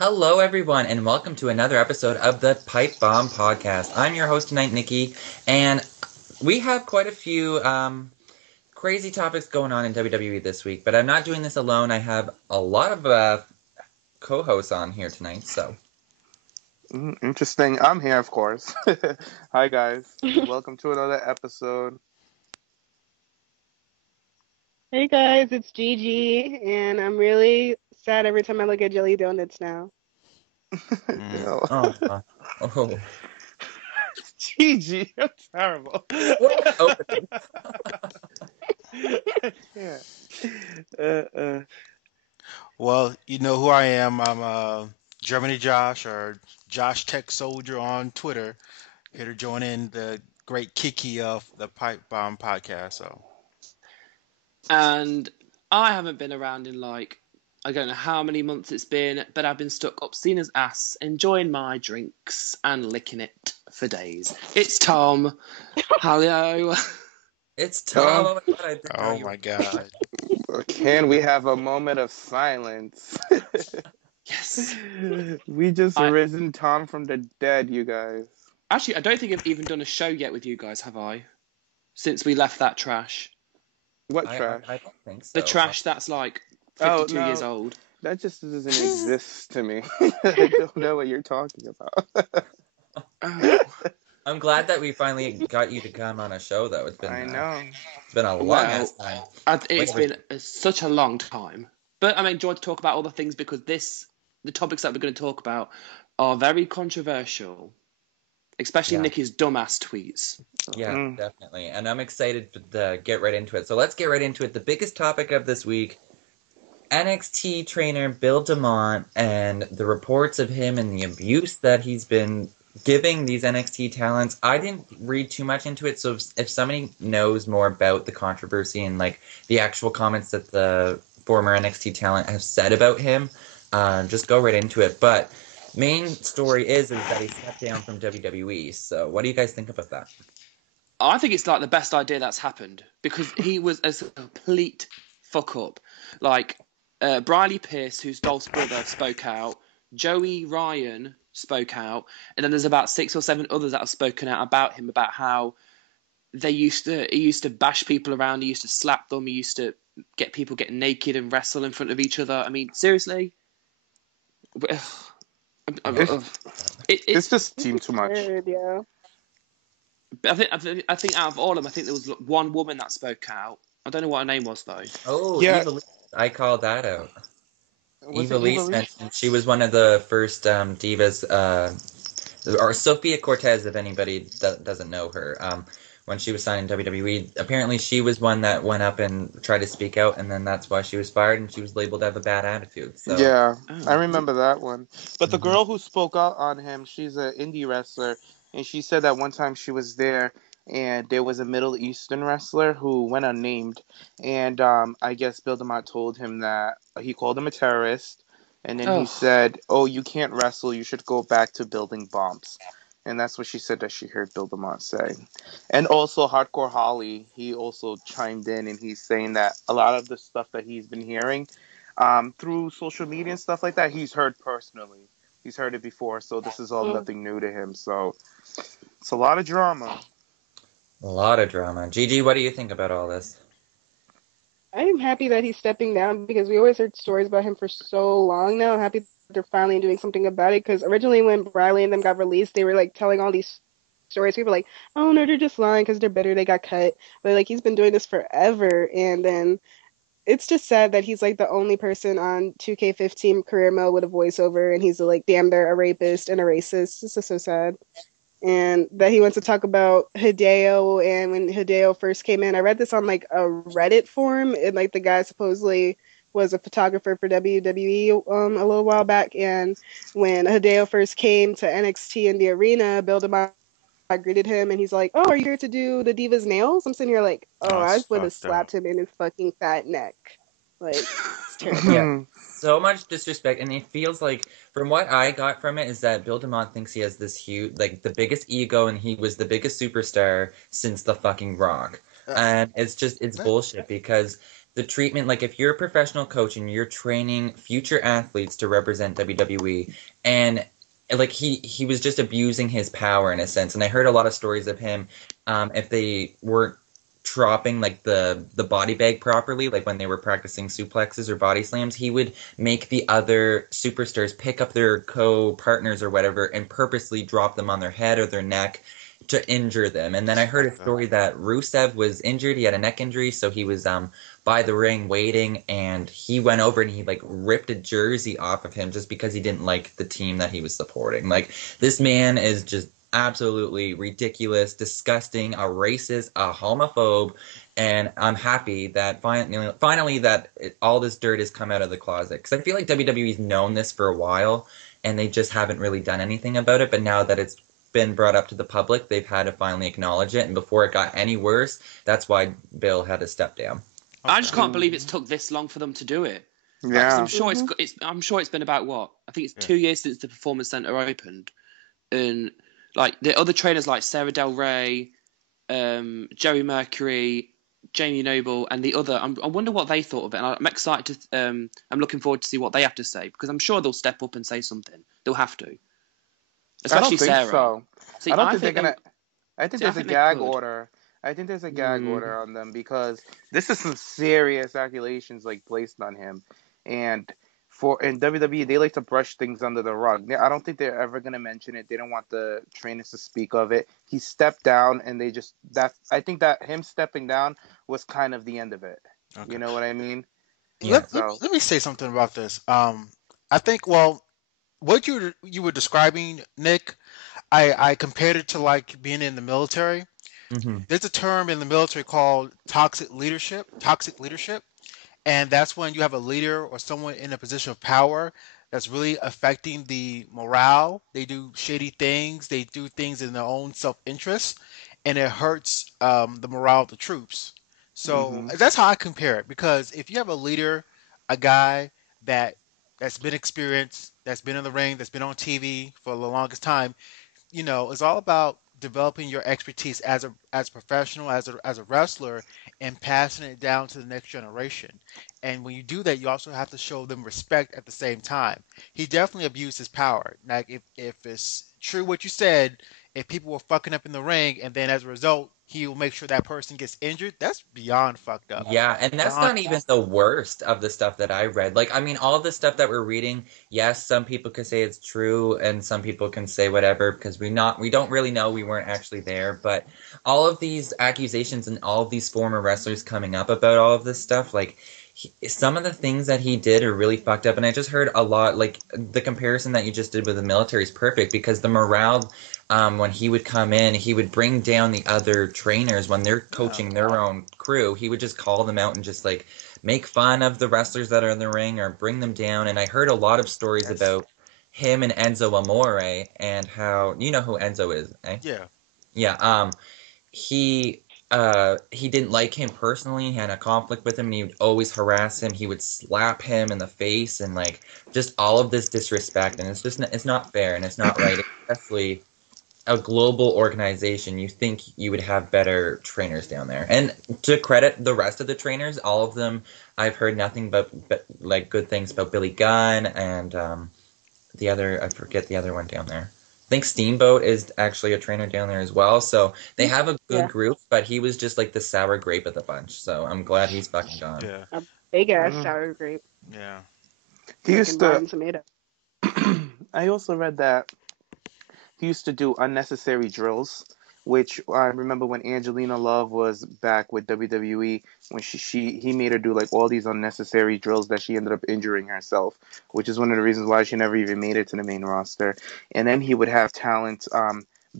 Hello, everyone, and welcome to another episode of the Pipebomb Podcast. I'm your host tonight, Nikki, and we have quite a few crazy topics going on in WWE this week, but I'm not doing this alone. I have a lot of co-hosts on here tonight, so. Interesting. I'm here, of course. Hi, guys. Welcome to another episode. Hey guys, it's Gigi, and I'm really sad every time I look at jelly donuts now. Oh. Gigi, you're terrible. What opening? Yeah. Well, you know who I am. I'm Germany Josh or Josh Tech Soldier on Twitter. Here to join in the great Kiki of the Pipebomb Podcast. So. And I haven't been around in I don't know how many months it's been, but I've been stuck up Cena's ass, enjoying my drinks and licking it for days. It's Tomm. Hello. It's Tomm. Oh my God. Can we have a moment of silence? Yes. We just risen Tomm from the dead, you guys. Actually, I don't think I've even done a show yet with you guys, have I? Since we left that trash. What trash? I don't think so. The trash that's 52 years old. That just doesn't exist to me. I don't know what you're talking about. I'm glad that we finally got you to come on a show, though. It's been it's been a long ass time. It's been such a long time. But I enjoyed to talk about all the things because the topics that we're going to talk about are very controversial. Especially Nikki's dumbass tweets. Yeah, definitely. And I'm excited to get right into it. So let's get right into it. The biggest topic of this week, NXT trainer Bill Demott and the reports of him and the abuse that he's been giving these NXT talents. I didn't read too much into it, so if somebody knows more about the controversy and the actual comments that the former NXT talent have said about him, just go right into it. But main story is that he stepped down from WWE. So what do you guys think about that? I think it's the best idea that's happened because he was a complete fuck up. Briley Pierce, who's Dolph's brother, spoke out. Joey Ryan spoke out, and then there's about 6 or 7 others that have spoken out about him, about how he used to bash people around, he used to slap them, he used to get people getting naked and wrestle in front of each other. I mean, seriously. It's just seemed too much. Weird, yeah. I think out of all of them, I think there was one woman that spoke out. I don't know what her name was though. Oh, yeah. Eva Lee. I called that out. Eva Lee mentioned she was one of the first divas, or Sophia Cortez, if anybody doesn't know her. When she was signed in WWE, apparently she was one that went up and tried to speak out, and then that's why she was fired, and she was labeled to have a bad attitude. So. Yeah, I remember that one. But the girl who spoke out on him, she's an indie wrestler, and she said that one time she was there, and there was a Middle Eastern wrestler who went unnamed, and I guess Bill Demott told him that he called him a terrorist, and then he said, "Oh, you can't wrestle. You should go back to building bombs." And that's what she said that she heard Bill Demott say. And also Hardcore Holly, he also chimed in, and he's saying that a lot of the stuff that he's been hearing through social media and stuff like that, he's heard personally. He's heard it before, so this is all nothing new to him. So it's a lot of drama. A lot of drama. Gigi, what do you think about all this? I am happy that he's stepping down because we always heard stories about him for so long now. I'm happy they're finally doing something about it because originally when Briley and them got released, they were telling all these stories. People were like, oh no, they're just lying because they're bitter, they got cut. But he's been doing this forever, and then it's just sad that he's the only person on 2K15 career mode with a voiceover, and he's damn, they're a rapist and a racist. It's just so sad. And that he wants to talk about Hideo, and when Hideo first came in, I read this on a Reddit forum, and the guy supposedly was a photographer for WWE a little while back, and when Hideo first came to NXT in the arena, Bill Demott greeted him, and he's like, "Oh, are you here to do the Divas nails?" I'm sitting here I would have slapped him in his fucking fat neck. It's terrible. Yeah. So much disrespect, and it feels from what I got from it, is that Bill Demott thinks he has this huge, the biggest ego, and he was the biggest superstar since the fucking Rock. And it's bullshit, because the treatment, like if you're a professional coach and you're training future athletes to represent WWE, and like he was just abusing his power in a sense. And I heard a lot of stories of him, if they weren't dropping like the body bag properly, like when they were practicing suplexes or body slams, he would make the other superstars pick up their co-partners or whatever and purposely drop them on their head or their neck to injure them. And then I heard a story that Rusev was injured. He had a neck injury, so he was by the ring waiting, and he went over and he like ripped a jersey off of him just because he didn't like the team that he was supporting. Like, this man is just absolutely ridiculous, disgusting, a racist, a homophobe, and I'm happy that finally that all this dirt has come out of the closet, because I feel like WWE's known this for a while and they just haven't really done anything about it. But now that it's been brought up to the public, they've had to finally acknowledge it, and before it got any worse, that's why Bill had to step down. I just can't believe it's took this long for them to do it. Yeah. I'm sure I'm sure it's been about what? I think it's 2 years since the Performance Center opened, and like the other trainers like Sarah Del Rey, Joey Mercury, Jamie Noble, and the other. I wonder what they thought of it. And I'm excited to. I'm looking forward to see what they have to say, because I'm sure they'll step up and say something. They'll have to. Especially I don't think Sarah. so. See, I don't think they're gonna. I think See, I there's a think they gag could. order. I think there's a gag order on them, because this is some serious accusations like placed on him, and in WWE they like to brush things under the rug. I don't think they're ever gonna mention it. They don't want the trainers to speak of it. He stepped down, and they just I think that him stepping down was kind of the end of it. Okay. You know what I mean? Yeah. Let me say something about this. I think, well, what you were describing, Nick, I compared it to like being in the military. Mm-hmm. There's a term in the military called toxic leadership, and that's when you have a leader or someone in a position of power that's really affecting the morale. They do shady things, they do things in their own self-interest, and it hurts the morale of the troops. So that's how I compare it, because if you have a leader, a guy that's been experienced, that's been in the ring, that's been on TV for the longest time, it's all about developing your expertise as a professional, as a wrestler, and passing it down to the next generation. And when you do that, you also have to show them respect at the same time. He definitely abused his power. Like, if it's true what you said, if people were fucking up in the ring, and then as a result he will make sure that person gets injured, that's beyond fucked up. Yeah, and that's not even the worst of the stuff that I read. Like, I mean, all of the stuff that we're reading, yes, some people could say it's true, and some people can say whatever, because we don't really know, we weren't actually there. But all of these accusations and all of these former wrestlers coming up about all of this stuff, like, some of the things that he did are really fucked up. And I just heard a lot, like, the comparison that you just did with the military is perfect, because the morale, when he would come in, he would bring down the other trainers when they're coaching their own crew. He would just call them out and just like make fun of the wrestlers that are in the ring or bring them down. And I heard a lot of stories about him and Enzo Amore, and how, you know who Enzo is, eh? Yeah. Yeah. He didn't like him personally. He had a conflict with him, and he would always harass him. He would slap him in the face, and like just all of this disrespect. And it's not fair, and it's not right, especially a global organization. You think you would have better trainers down there. And to credit the rest of the trainers, all of them, I've heard nothing but like good things about Billy Gunn and the other, I forget the other one down there. I think Steamboat is actually a trainer down there as well. So they have a good group, but he was just like the sour grape of the bunch. So I'm glad he's fucking gone. Yeah. A big ass sour grape. Yeah. He used Rotten to. tomato. I also read that he used to do unnecessary drills, which I remember when Angelina Love was back with WWE, when he made her do like all these unnecessary drills that she ended up injuring herself, which is one of the reasons why she never even made it to the main roster. And then he would have talent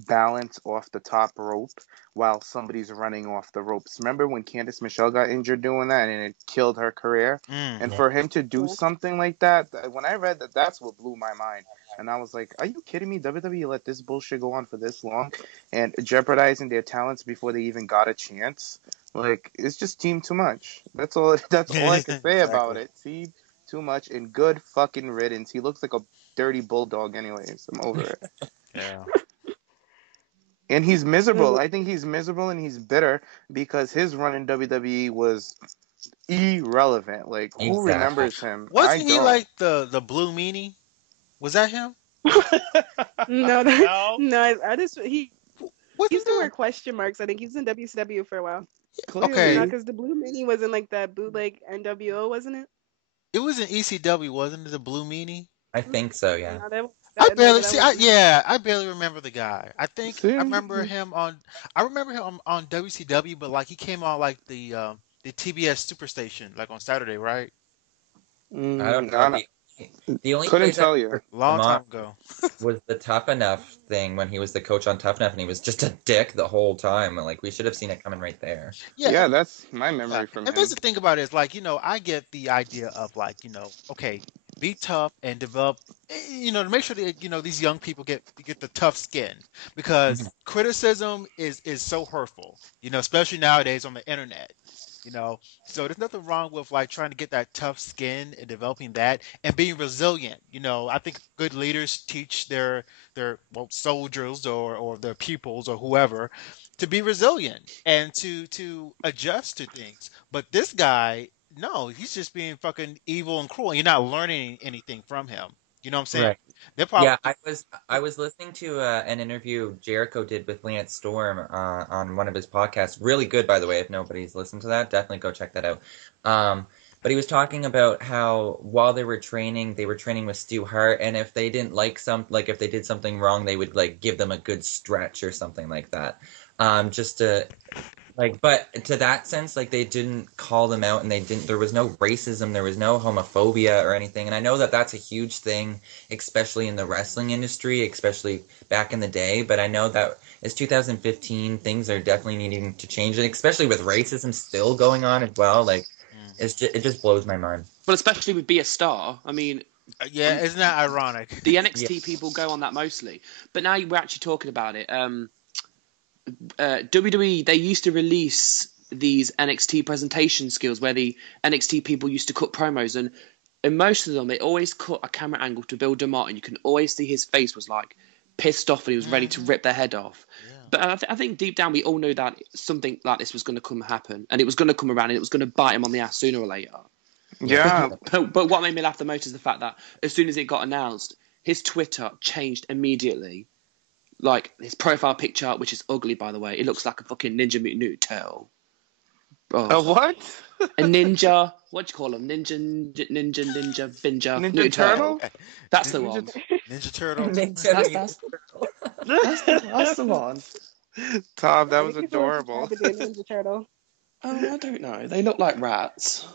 balance off the top rope while somebody's running off the ropes. Remember when Candice Michelle got injured doing that, and it killed her career? And for him to do something like that, when I read that, that's what blew my mind. And I was like, are you kidding me? WWE let this bullshit go on for this long and jeopardizing their talents before they even got a chance? Like, it's just team too much. That's all I can say about it. Team too much, and good fucking riddance. He looks like a dirty bulldog anyways. I'm over it. Yeah. And he's miserable. I think he's miserable and he's bitter because his run in WWE was irrelevant. Like, who Exactly. remembers him? Wasn't I he don't. like the blue meanie? Was that him? No, No. no, I just he Wasn't used to that? wear question marks. I think he's in WCW for a while. No, Okay, Clearly. because the Blue Mini was in like that bootleg NWO, wasn't it? it was in ECW, wasn't it? The blue meanie. I think so, yeah. No, that, I no, barely that see. wasn't him. I barely remember the guy. I think I See? remember him on. I remember him on WCW, but like he came on like the TBS Superstation, like on Saturday, right? I don't I know. The only couldn't place I tell you. remember Long him on time ago. was the Tough Enough thing when he was the coach on Tough Enough, and he was just a dick the whole time. Like, we should have seen it coming right there. Yeah, Yeah, that's my yeah. memory from And that's him. the thing about it is like I get the idea of like okay, be tough and develop. To make sure that these young people get the tough skin because Mhm. criticism is so hurtful. Especially nowadays on the internet. So there's nothing wrong with like trying to get that tough skin and developing that and being resilient. I think good leaders teach their soldiers or their pupils or whoever to be resilient and to adjust to things. But this guy, no, he's just being fucking evil and cruel. And you're not learning anything from him. You know what I'm saying? Right. They're Yeah, probably I was listening to an interview Jericho did with Lance Storm on one of his podcasts. Really good, by the way. If nobody's listened to that, definitely go check that out. But he was talking about how while they were training with Stu Hart, and if they didn't like if they did something wrong, they would like give them a good stretch or something like that. Just to like, but to that sense, like they didn't call them out, and there was no racism, there was no homophobia or anything. And I know that that's a huge thing, especially in the wrestling industry, especially back in the day. But I know that it's 2015, things are definitely needing to change, and especially with racism still going on as well. Like, it just blows my mind. But especially with Be a Star, I mean, yeah, isn't that ironic? the NXT Yeah. people go on that mostly. But now we're actually talking about it. WWE, they used to release these NXT presentation skills where the NXT people used to cut promos, and in most of them they always cut a camera angle to Bill Demott, and you can always see his face was like pissed off and he was ready to rip their head off. Yeah. But I think deep down we all knew that something like this was going to happen, and it was going to come around, and it was going to bite him on the ass sooner or later. Yeah. But what made me laugh the most is the fact that as soon as it got announced, his Twitter changed immediately. Like his profile picture, which is ugly by the way, it looks like a fucking Ninja Mutant Ninja Turtle. A what? A ninja. What do you call them? Ninja. Ninja Turtle? That's the one. Ninja Turtle. That's the one. Tom, that I was think people are adorable. subscribed to the Ninja Turtle. Oh, I don't know. They look like rats.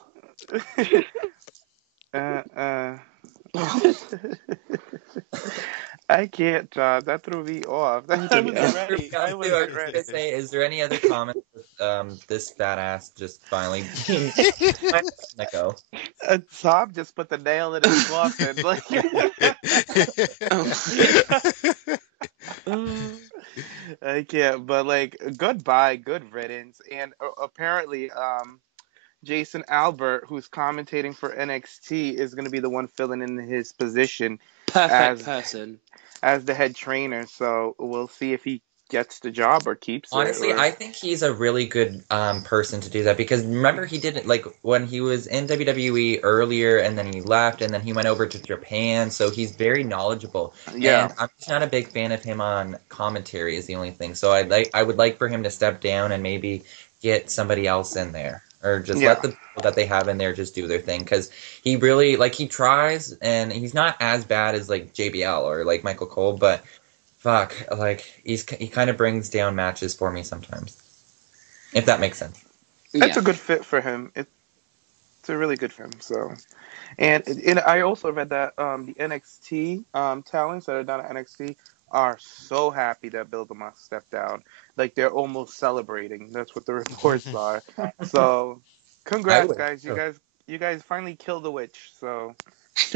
I can't, Tom. That threw me off. I wasn't ready. I wasn't ready. Is there any other comments with this badass just finally being let go? Tom just put the nail in his coffin. Like, I can't. But like, goodbye, good riddance. And apparently, Jason Albert, who's commentating for NXT, is going to be the one filling in his position Perfect person. as the head trainer. So we'll see if he gets the job or keeps Honestly, it. I think he's a really good person to do that because remember he did it like when he was in WWE earlier and then he left and then he went over to Japan, so he's very knowledgeable. Yeah. And I'm just not a big fan of him on commentary is the only thing. So I would like for him to step down and maybe get somebody else in there or just let the people that they have in there just do their thing because he really like he tries and he's not as bad as like JBL or like Michael Cole, but fuck, like he kind of brings down matches for me sometimes, if that makes sense. It's a good fit for him. It's a really good fit. So, and I also read that the NXT talents that are down at NXT are so happy that Bill Demott stepped down. Like they're almost celebrating. That's what the reports are. So, congrats, guys. You guys finally killed the witch. So,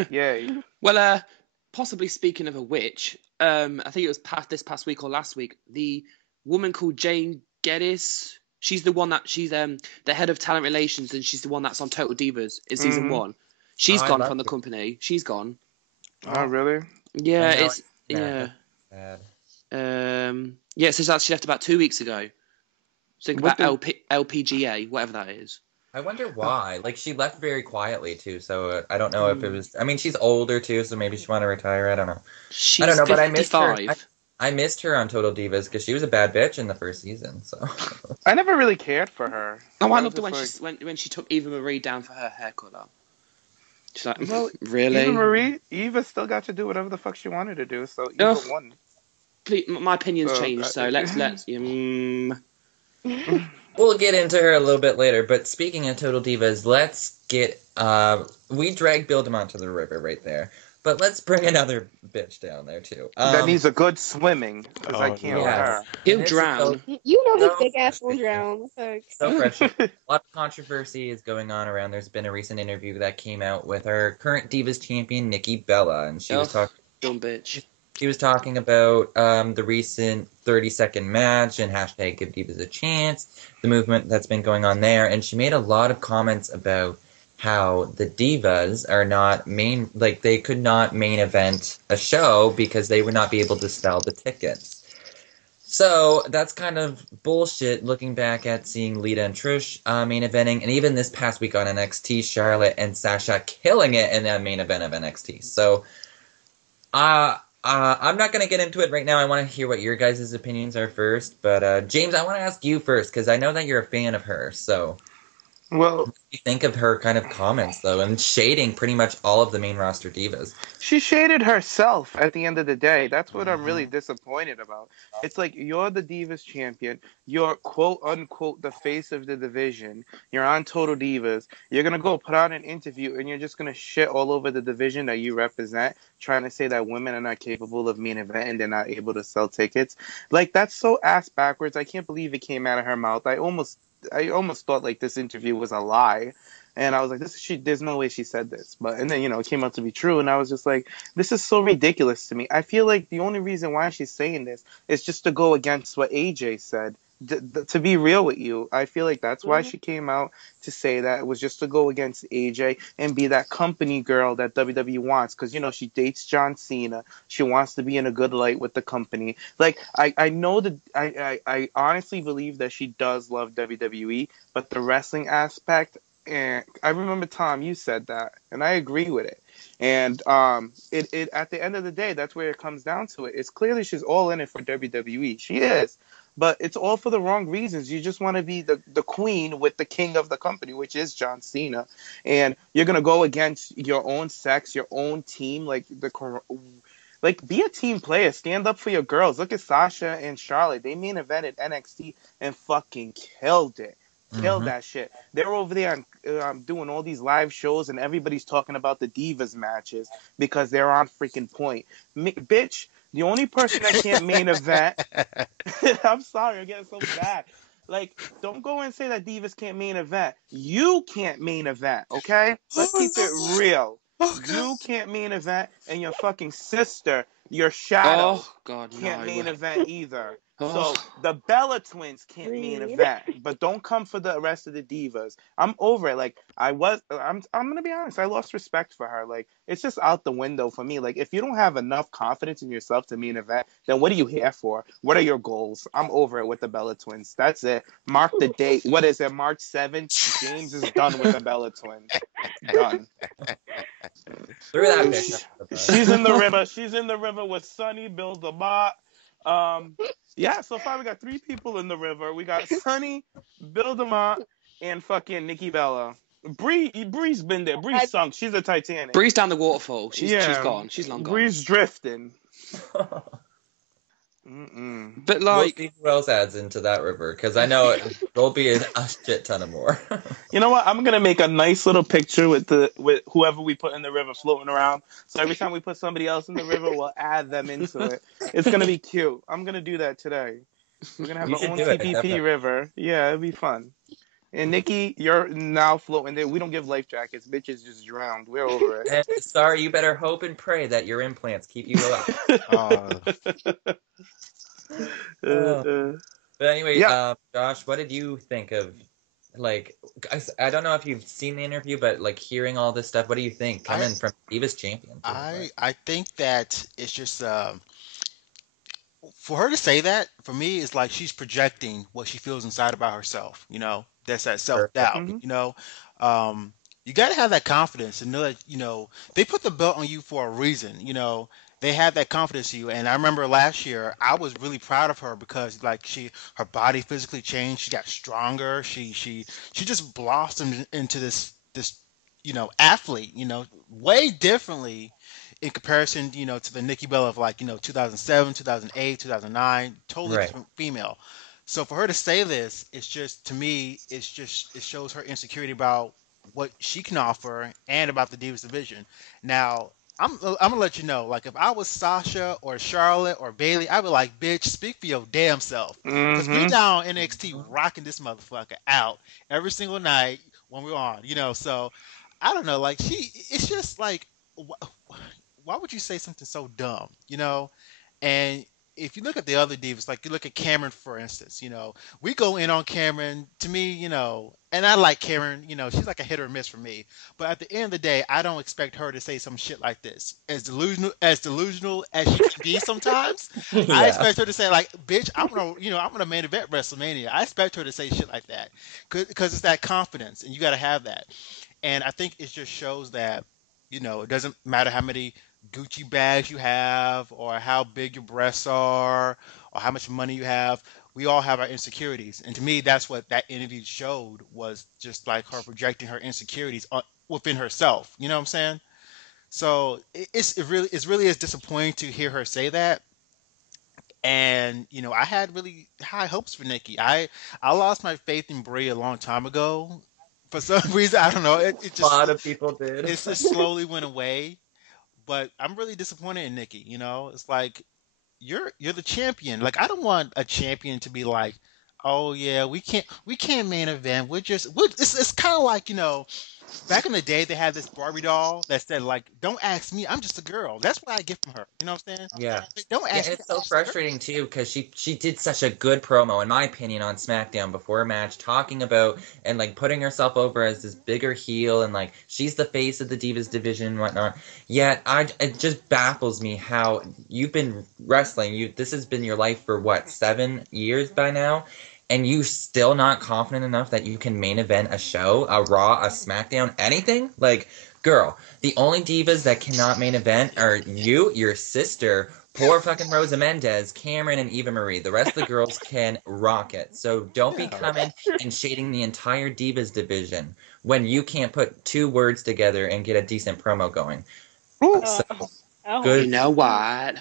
yay. Well, possibly speaking of a witch, I think it was this past week or last week. The woman called Geddes. She's the one that she's the head of talent relations, and she's the one that's on Total Divas in season 1. She's gone from the company. She's gone. Oh, really? Yeah, it's Sad. yeah. So she left about 2 weeks ago. Think about LPGA, whatever that is. I wonder why. Like, she left very quietly too, so I don't know if it was. I mean, she's older too, so maybe she want to retire. I don't know. I don't She's know, but I missed her. 55. I missed her on Total Divas because she was a bad bitch in the first season. So I never really cared for her. Oh, I was loved it just when she took Eva Marie down for her hair colour. She's like, well, really? Eva still got to do whatever the fuck she wanted to do, so Eva Ugh. won. Please, my opinion's So, changed, so let's we'll get into her a little bit later. But speaking of Total Divas, let's get we dragged Bill Demott to the river right there. But let's bring another bitch down there too. That needs a good swimming, because I can't with her. He'll And drown. You know his So big ass will frustrating. drown. What the heck? So precious. A lot of controversy is going on around. There's been a recent interview that came out with our current Divas champion, Nikki Bella, and she was talking. Dumb bitch. She was talking about the recent 30-second match and hashtag Give Divas a Chance, the movement that's been going on there, and she made a lot of comments about how the Divas are not they could not main event a show because they would not be able to sell the tickets. So that's kind of bullshit looking back at seeing Lita and Trish main eventing, and even this past week on NXT, Charlotte and Sasha killing it in that main event of NXT. So, I'm not going to get into it right now. I want to hear what your guys' opinions are first. But, Jaymes, I want to ask you first, because I know that you're a fan of her. So, Well, what do you think of her kind of comments, though, and shading pretty much all of the main roster divas? she shaded herself at the end of the day. That's what I'm really disappointed about. It's like, you're the Divas champion. You're, quote, unquote, the face of the division. You're on Total Divas. You're going to go put out an interview, and you're just going to shit all over the division that you represent, trying to say that women are not capable of main event and they're not able to sell tickets. Like, that's so ass backwards. I can't believe it came out of her mouth. I almost thought like this interview was a lie, and I was like, there's no way she said this. But and then it came out to be true, and I was just like, this is so ridiculous to me. I feel like the only reason why she's saying this is just to go against what AJ said. To be real with you, I feel like that's why she came out to say that. It was just to go against AJ and be that company girl that WWE wants, because she dates John Cena. She wants to be in a good light with the company. Like, I know that I honestly believe that she does love WWE, but the wrestling aspect, and I remember, Tomm, you said that, and I agree with it. And it at the end of the day, that's where it comes down to it. It's clearly she's all in it for WWE. She is. But it's all for the wrong reasons. You just want to be the queen with the king of the company, which is John Cena. And you're going to go against your own sex, your own team. Like, be a team player. Stand up for your girls. Look at Sasha and Charlotte. They main evented NXT and fucking killed it. Killed that shit. They're over there doing all these live shows, and everybody's talking about the Divas matches because they're on freaking point. Bitch, the only person that can't main event... I'm sorry, I'm getting so bad. Like, don't go and say that Divas can't main event. You can't main event, okay? Let's keep it real. You can't main event, and your fucking sister, your shadow, can't main event either. So the Bella twins can't main event, but don't come for the rest of the divas. I'm over it. Like, I'm gonna be honest. I lost respect for her. Like, it's just out the window for me. Like, if you don't have enough confidence in yourself to main event, then what are you here for? What are your goals? I'm over it with the Bella twins. That's it. Mark the date. What is it? March 7th. Jaymes is done with the Bella twins. Done. Through that bitch. She's in the river. She's in the river with Sunny, Bill Demott. Yeah, so far we got 3 people in the river. We got Sunny, Bill Demott, and fucking Nikki Bella. Bree's been there. Bree's sunk. She's a Titanic. Bree's down the waterfall. She's gone. She's long gone. Bree's drifting. But like, we'll see who else adds into that river, because I know there'll be a shit ton of more. You know what? I'm gonna make a nice little picture with whoever we put in the river floating around. So every time we put somebody else in the river, we'll add them into it. It's gonna be cute. I'm gonna do that today. We're gonna have our own TPP river. Yeah, it'll be fun. And Nikki, you're now floating there. We don't give life jackets. Bitches just drowned. We're over it. And sorry, you better hope and pray that your implants keep you alive. But anyway, Josh, what did you think of, like, I don't know if you've seen the interview, but like hearing all this stuff, what do you think coming from Divas champion? I think that it's just for her to say that, for me, is like she's projecting what she feels inside about herself. That's that self Perfect. doubt. Mm-hmm. You got to have that confidence and know that they put the belt on you for a reason. They had that confidence in you. And I remember last year, I was really proud of her because like her body physically changed. She got stronger. She just blossomed into this athlete. Way differently in comparison, to the Nikki Bella of like 2007, 2008, 2009. Totally Right. different female. So for her to say this, it's just to me, it shows her insecurity about what she can offer and about the Divas division. Now, I'm gonna let you know, like if I was Sasha or Charlotte or Bailey, I'd be like, bitch, speak for your damn self, because we Mm-hmm. down NXT rocking this motherfucker out every single night when we're on, So I don't know, like it's just like, why would you say something so dumb, And if you look at the other divas, like you look at Cameron, for instance, we go in on Cameron. To me, and I like Cameron. She's like a hit or miss for me. But at the end of the day, I don't expect her to say some shit like this. As delusional as she can be sometimes, I Yeah. expect her to say like, "Bitch, I'm gonna main event WrestleMania." I expect her to say shit like that because it's that confidence, and you got to have that. And I think it just shows that it doesn't matter how many Gucci bags you have, or how big your breasts are, or how much money you have. We all have our insecurities, and to me, that's what that interview showed, was just like her projecting her insecurities within herself. You know what I'm saying? So it really is disappointing to hear her say that. And I had really high hopes for Nikki. I lost my faith in Brie a long time ago. For some reason, I don't know. It A lot just of people did. it just slowly went away. But I'm really disappointed in Nikki. It's like you're the champion. Like I don't want a champion to be like, oh yeah, we can't main event. It's kind of like back in the day they had this Barbie doll that said like, don't ask me, I'm just a girl. That's what I get from her. You know what I'm saying? Yeah. Like, don't Yeah, ask and me, it's I'm so just a girl. frustrating too because she did such a good promo, in my opinion, on SmackDown before a match, talking about and like putting herself over as this bigger heel and like she's the face of the Divas division and whatnot. Yet it just baffles me how you've been wrestling. This has been your life for what, 7 years by now, and you still not confident enough that you can main event a show, a Raw, a SmackDown, anything like. Girl, the only divas that cannot main event are you, your sister, poor fucking Rosa Mendez, Cameron, and Eva Marie. The rest of the girls can rock it. So don't be Yeah. coming and shading the entire divas division when you can't put two words together and get a decent promo going. Ooh. So Oh. You good. know what?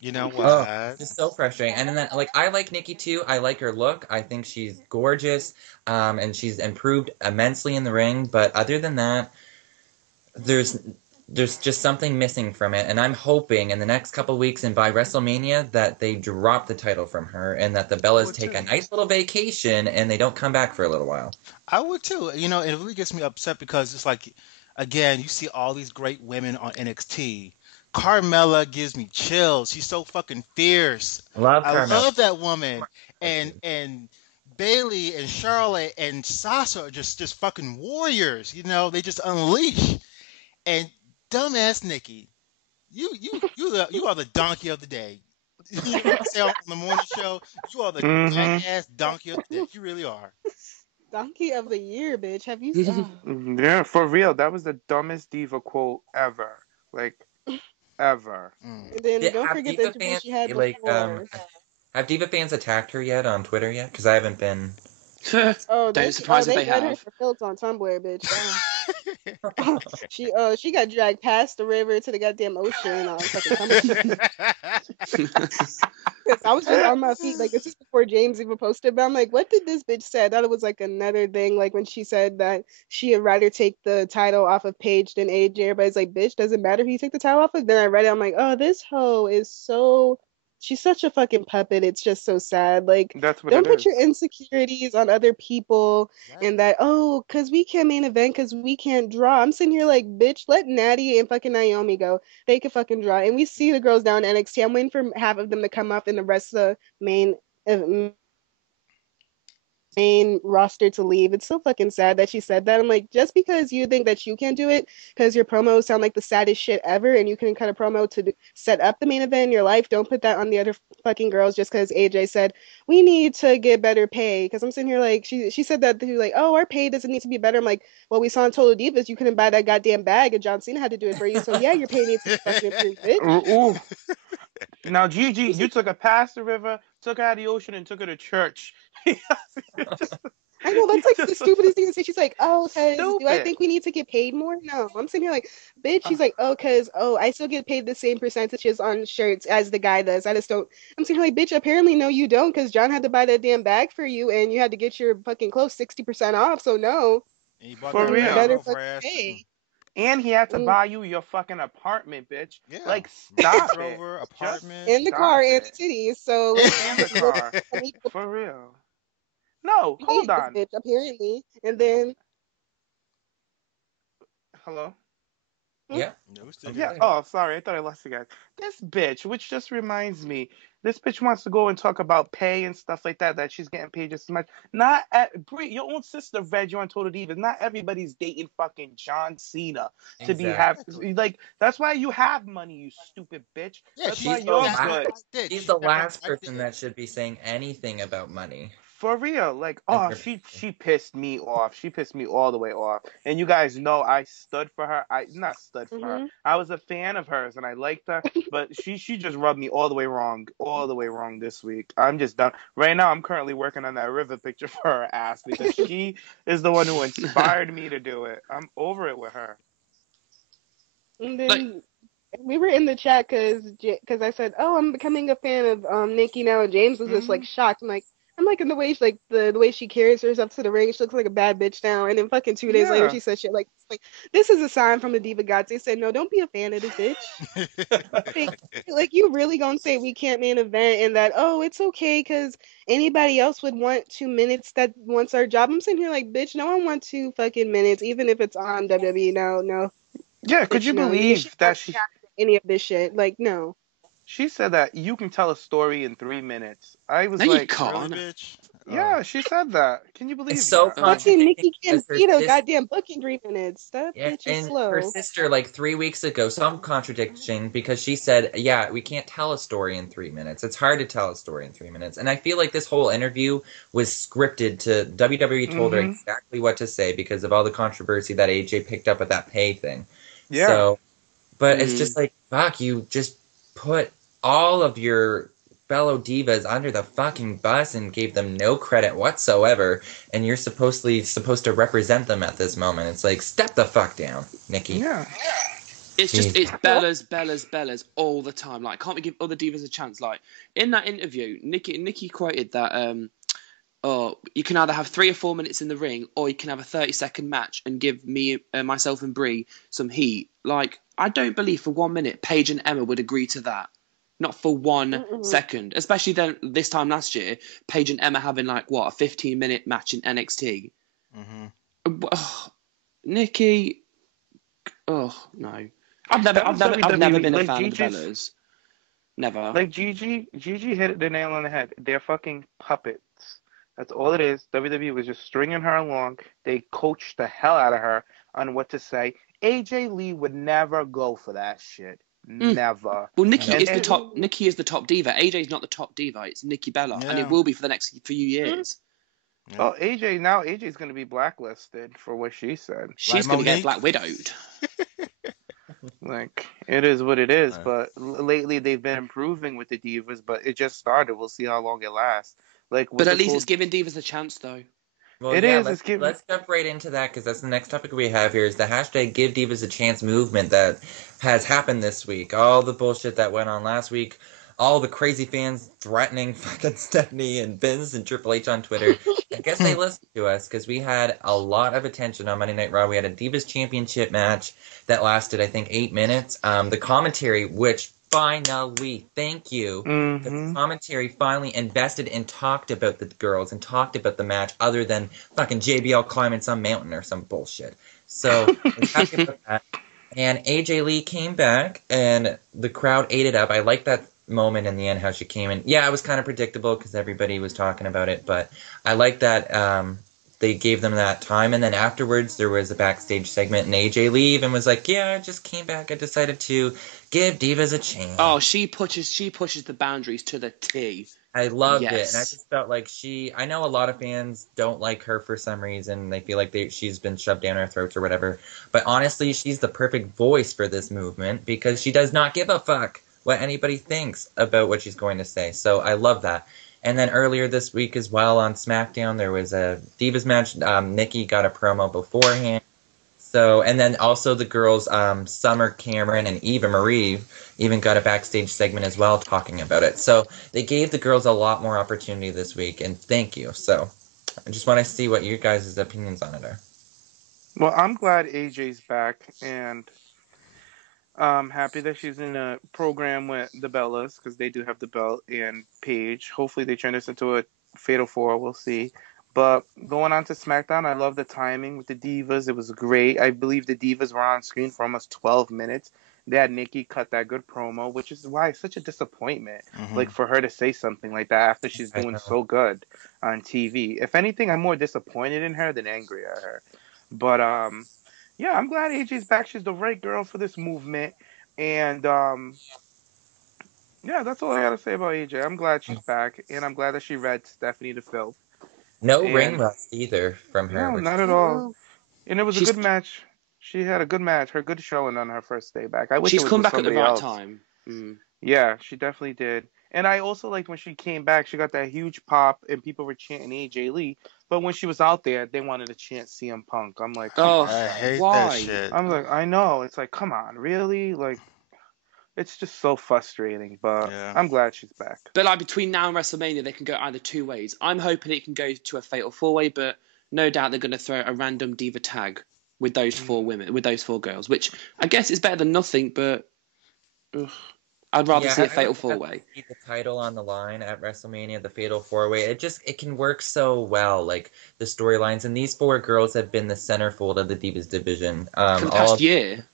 You know Oh, what? just so frustrating. And then, like, I like Nikki too. I like her look. I think she's gorgeous, and she's improved immensely in the ring. But other than that, there's just something missing from it, and I'm hoping in the next couple weeks and by WrestleMania that they drop the title from her and that the I Bellas would take a too. nice little vacation and they don't come back for a little while. I would too. It really gets me upset because it's like, again, you see all these great women on NXT. Carmella gives me chills. She's so fucking fierce. Love I Carmella. love that woman. And Bailey and Charlotte and Sasha are just fucking warriors. They just unleash. And dumbass Nikki, you are the donkey of the day. You know what I say on the morning show? You are the Mm-hmm. jackass donkey of the day. You really are. Donkey of the year, bitch. Have you? Oh. Yeah, for real. That was the dumbest diva quote ever. Like, ever. Mm. And then don't Have forget the Diva interview fans she had like before. have Diva fans attacked her yet on Twitter yet? Because I haven't been. Oh, Don't surprise if they they got her have. for filth on Tumblr, bitch. She got dragged past the river to the goddamn ocean on fucking Tumblr. Because I was just on my feet, like this is before Jaymes even posted. But I'm like, what did this bitch say? I thought it was like another thing, like when she said that she'd rather take the title off of Paige than AJ. Everybody's like, bitch, doesn't matter who you take the title off of. Then I read it, I'm like, oh, this hoe is so. She's such a fucking puppet. It's just so sad. Like, That's what don't it put your is. insecurities on other people Right. and that, oh, because we can't main event because we can't draw. I'm sitting here like, bitch, let Natty and fucking Naomi go. They could fucking draw. And we see the girls down in NXT. I'm waiting for half of them to come up and the rest of the main main roster to leave. It's so fucking sad that she said that. I'm like, just because you think that you can do it, because your promos sound like the saddest shit ever, and you can cut a promo to set up the main event in your life, don't put that on the other fucking girls just because AJ said, we need to get better pay. Because I'm sitting here like, she said that, like, oh, our pay doesn't need to be better. I'm like, well, we saw in Total Divas, you couldn't buy that goddamn bag, and John Cena had to do it for you. So yeah, your pay needs to be fucking improved, bitch. Ooh. Now, Gigi, you took her past the river, took her out of the ocean, and took her to church. I know, that's like the stupidest thing to say. She's like, oh, because do I Stupid. think we need to get paid more? No. I'm sitting here like, bitch. She's like, oh, because, I still get paid the same percentages on shirts as the guy does. I just don't. I'm sitting here like, bitch, apparently, no, you don't, because John had to buy that damn bag for you, and you had to get your fucking clothes 60% off, so no. And he bought For that real. bag Better for her fucking ass, too. pay. And he had to buy you your fucking apartment, bitch. Yeah. Like, stop it. Rover, apartment. In the Stop car it. and the titties, so let's And the car. For real. No, hold on. bitch, apparently. And then, Hello? Yeah. No, we still Yeah. here. Oh, sorry. I thought I lost you guys. This bitch, which just reminds me, this bitch wants to go and talk about pay and stuff like that, that she's getting paid just as much. Not at Brie, your own sister read you on Total Divas. Not everybody's dating fucking John Cena to be Exactly. like. That's why you have money, you stupid bitch. Yeah, That's she's why the you're last- good. She's the last person that should be saying anything about money. For real, like, oh, she pissed me off. She pissed me all the way off. And you guys know I stood for her. I not stood for her. I was a fan of hers and I liked her, but she just rubbed me all the way wrong this week. I'm just done. Right now, I'm currently working on that river picture for her ass because she is the one who inspired me to do it. I'm over it with her. And then we were in the chat because I said, oh, I'm becoming a fan of Nikki now, and Jaymes was just like shocked. I'm like in the way she, like the way she carries herself to the ring, she looks like a bad bitch now. And then fucking 2 days later, she said shit like this is a sign from the Diva Gods. They said, no, don't be a fan of this bitch. like you really gonna say we can't main event and that it's okay because anybody else would want 2 minutes that wants our job. I'm sitting here like, bitch, no one wants 2 fucking minutes, even if it's on WWE. No. Yeah, could you believe that she any of this shit? Like, no. She said that you can tell a story in 3 minutes. I was No, like, you can't. Really, bitch? Yeah, she said that. Can you believe It's so that? Fucking Nikki because can't beat a goddamn book in 3 minutes. That bitch is and slow. her sister, like 3 weeks ago, some contradiction because she said, yeah, we can't tell a story in 3 minutes. It's hard to tell a story in 3 minutes. And I feel like this whole interview was scripted to WWE told her exactly what to say because of all the controversy that AJ picked up at that pay thing. Yeah. So, but it's just like, fuck, you just put all of your fellow divas under the fucking bus and gave them no credit whatsoever, and you're supposed to represent them at this moment. It's like, step the fuck down, Nikki. Yeah. It's Bella's all the time. Like, can't we give other divas a chance? Like, in that interview, Nikki quoted that, you can either have 3 or 4 minutes in the ring, or you can have a 30-second match and give me, myself and Brie some heat. Like, I don't believe for 1 minute Paige and Emma would agree to that. Not for 1 second. Especially then this time last year, Paige and Emma having like what, a 15-minute match in NXT. Nikki, no. I've never been a fan of Bella's. Never. Like Gigi hit the nail on the head. They're fucking puppets. That's all it is. WWE was just stringing her along. They coached the hell out of her on what to say. AJ Lee would never go for that shit. Never. Well, Nikki is the top. Nikki is the top diva. AJ's not the top diva. It's Nikki Bella, and it will be for the next few years. Oh, AJ's going to be blacklisted for what she said. She's going to get Black Widowed. Like, it is what it is. But lately they've been improving with the divas. But it just started. We'll see how long it lasts. Like, but at least it's giving divas a chance, though. Well, let's jump right into that because that's the next topic we have here is the hashtag Give Divas a Chance movement that has happened this week. All the bullshit that went on last week, all the crazy fans threatening fucking Stephanie and Vince and Triple H on Twitter. I guess they listened to us because we had a lot of attention on Monday Night Raw. We had a Divas Championship match that lasted, I think, 8 minutes. The commentary, which finally, thank you. The commentary finally invested and talked about the girls and talked about the match other than fucking JBL climbing some mountain or some bullshit. So, we're happy about that. And AJ Lee came back and the crowd ate it up. I like that moment in the end, how she came in. Yeah, it was kind of predictable because everybody was talking about it, but I like that they gave them that time. And then afterwards, there was a backstage segment, and AJ leave and was like, "Yeah, I just came back. I decided to give Divas a chance." Oh, she pushes the boundaries to the T. I loved it, and I Yes. just felt like I know a lot of fans don't like her for some reason. They feel like she's been shoved down our throats or whatever. But honestly, she's the perfect voice for this movement because she does not give a fuck what anybody thinks about what she's going to say. So I love that. And then earlier this week as well on SmackDown, there was a Divas match. Nikki got a promo beforehand. So, and then also the girls, Summer, Cameron, and Eva Marie even got a backstage segment as well talking about it. So they gave the girls a lot more opportunity this week, and thank you. So I just want to see what you guys' opinions on it are. Well, I'm glad AJ's back, and I'm happy that she's in a program with the Bellas because they do have the belt and Paige. Hopefully, they turn this into a Fatal 4. We'll see. But going on to SmackDown, I love the timing with the Divas. It was great. I believe the Divas were on screen for almost 12 minutes. They had Nikki cut that good promo, which is why it's such a disappointment. Like, for her to say something like that after she's doing so good on TV. If anything, I'm more disappointed in her than angry at her. But, yeah, I'm glad AJ's back. She's the right girl for this movement. And, yeah, that's all I got to say about AJ. I'm glad she's back, and I'm glad that she read Stephanie to filth. No And ring rust either from her. no, Which not at all. And it was a She's good match. She had a good match, her good showing on her first day back. I wish it she's was come with back at the somebody right else. time. Mm. Yeah, she definitely did. And I also liked when she came back, she got that huge pop and people were chanting AJ Lee. But when she was out there, they wanted to chant CM Punk. I'm like, come on, I guys. hate that Why? shit. I'm like, I know. It's like, come on, really? Like, it's just so frustrating. But Yeah. I'm glad she's back. But like between now and WrestleMania, they can go either two ways. I'm hoping it can go to a fatal four-way, but no doubt they're going to throw a random diva tag with those four women, with those four girls, which I guess is better than nothing. But I'd rather see a fatal four-way. See the title on the line at WrestleMania, the Fatal 4-Way. It can work so well, like the storylines. And these four girls have been the centerfold of the Divas division. For the past year.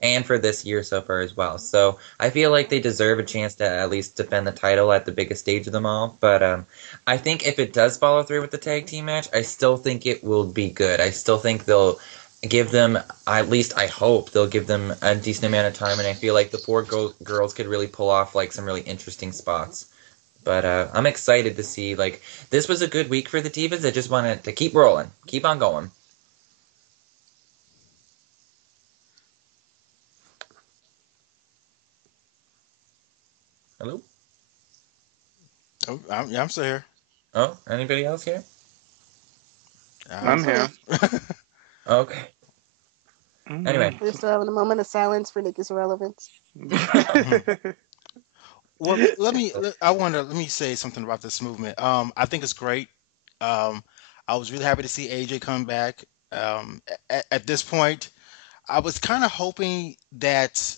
And for this year so far as well. So I feel like they deserve a chance to at least defend the title at the biggest stage of them all. But I think if it does follow through with the tag team match, I still think it will be good. I still think they'll give them, at least I hope, they'll give them a decent amount of time. And I feel like the four girls could really pull off like some really interesting spots. But I'm excited to see, like, this was a good week for the Divas. I just wanted to keep rolling, keep on going. Hello? Oh, I'm still here. Oh, anybody else here? I'm here. Okay. Anyway. We're still having a moment of silence for Nikki's irrelevance. Well, let me say something about this movement. I think it's great. I was really happy to see AJ come back. At this point, I was kind of hoping that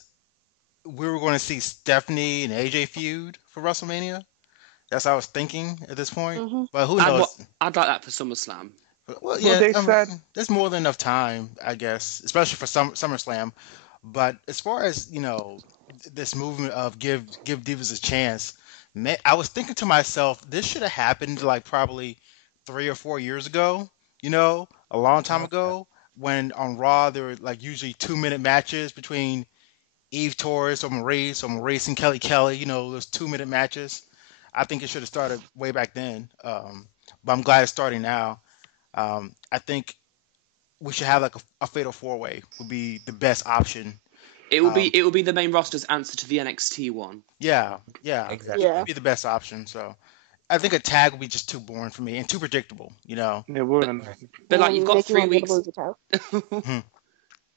we were going to see Stephanie and AJ feud for WrestleMania. That's what I was thinking at this point. Mm-hmm. But who knows? I'd like that for SummerSlam. Well, yeah, they said there's more than enough time, I guess, especially for SummerSlam. But as far as this movement of give Divas a chance, man, I was thinking to myself, this should have happened like probably 3 or 4 years ago. A long time ago, when on Raw there were like usually 2-minute matches between Eve Torres or Maurice and Kelly Kelly. Those 2-minute matches. I think it should have started way back then. But I'm glad it's starting now. I think we should have like a fatal 4-way would be the best option. It will be the main roster's answer to the NXT one. Yeah, Exactly. It would be the best option. So I think a tag would be just too boring for me and too predictable. it wouldn't. But like you've got Nikki 3 won't be able weeks. to lose a title.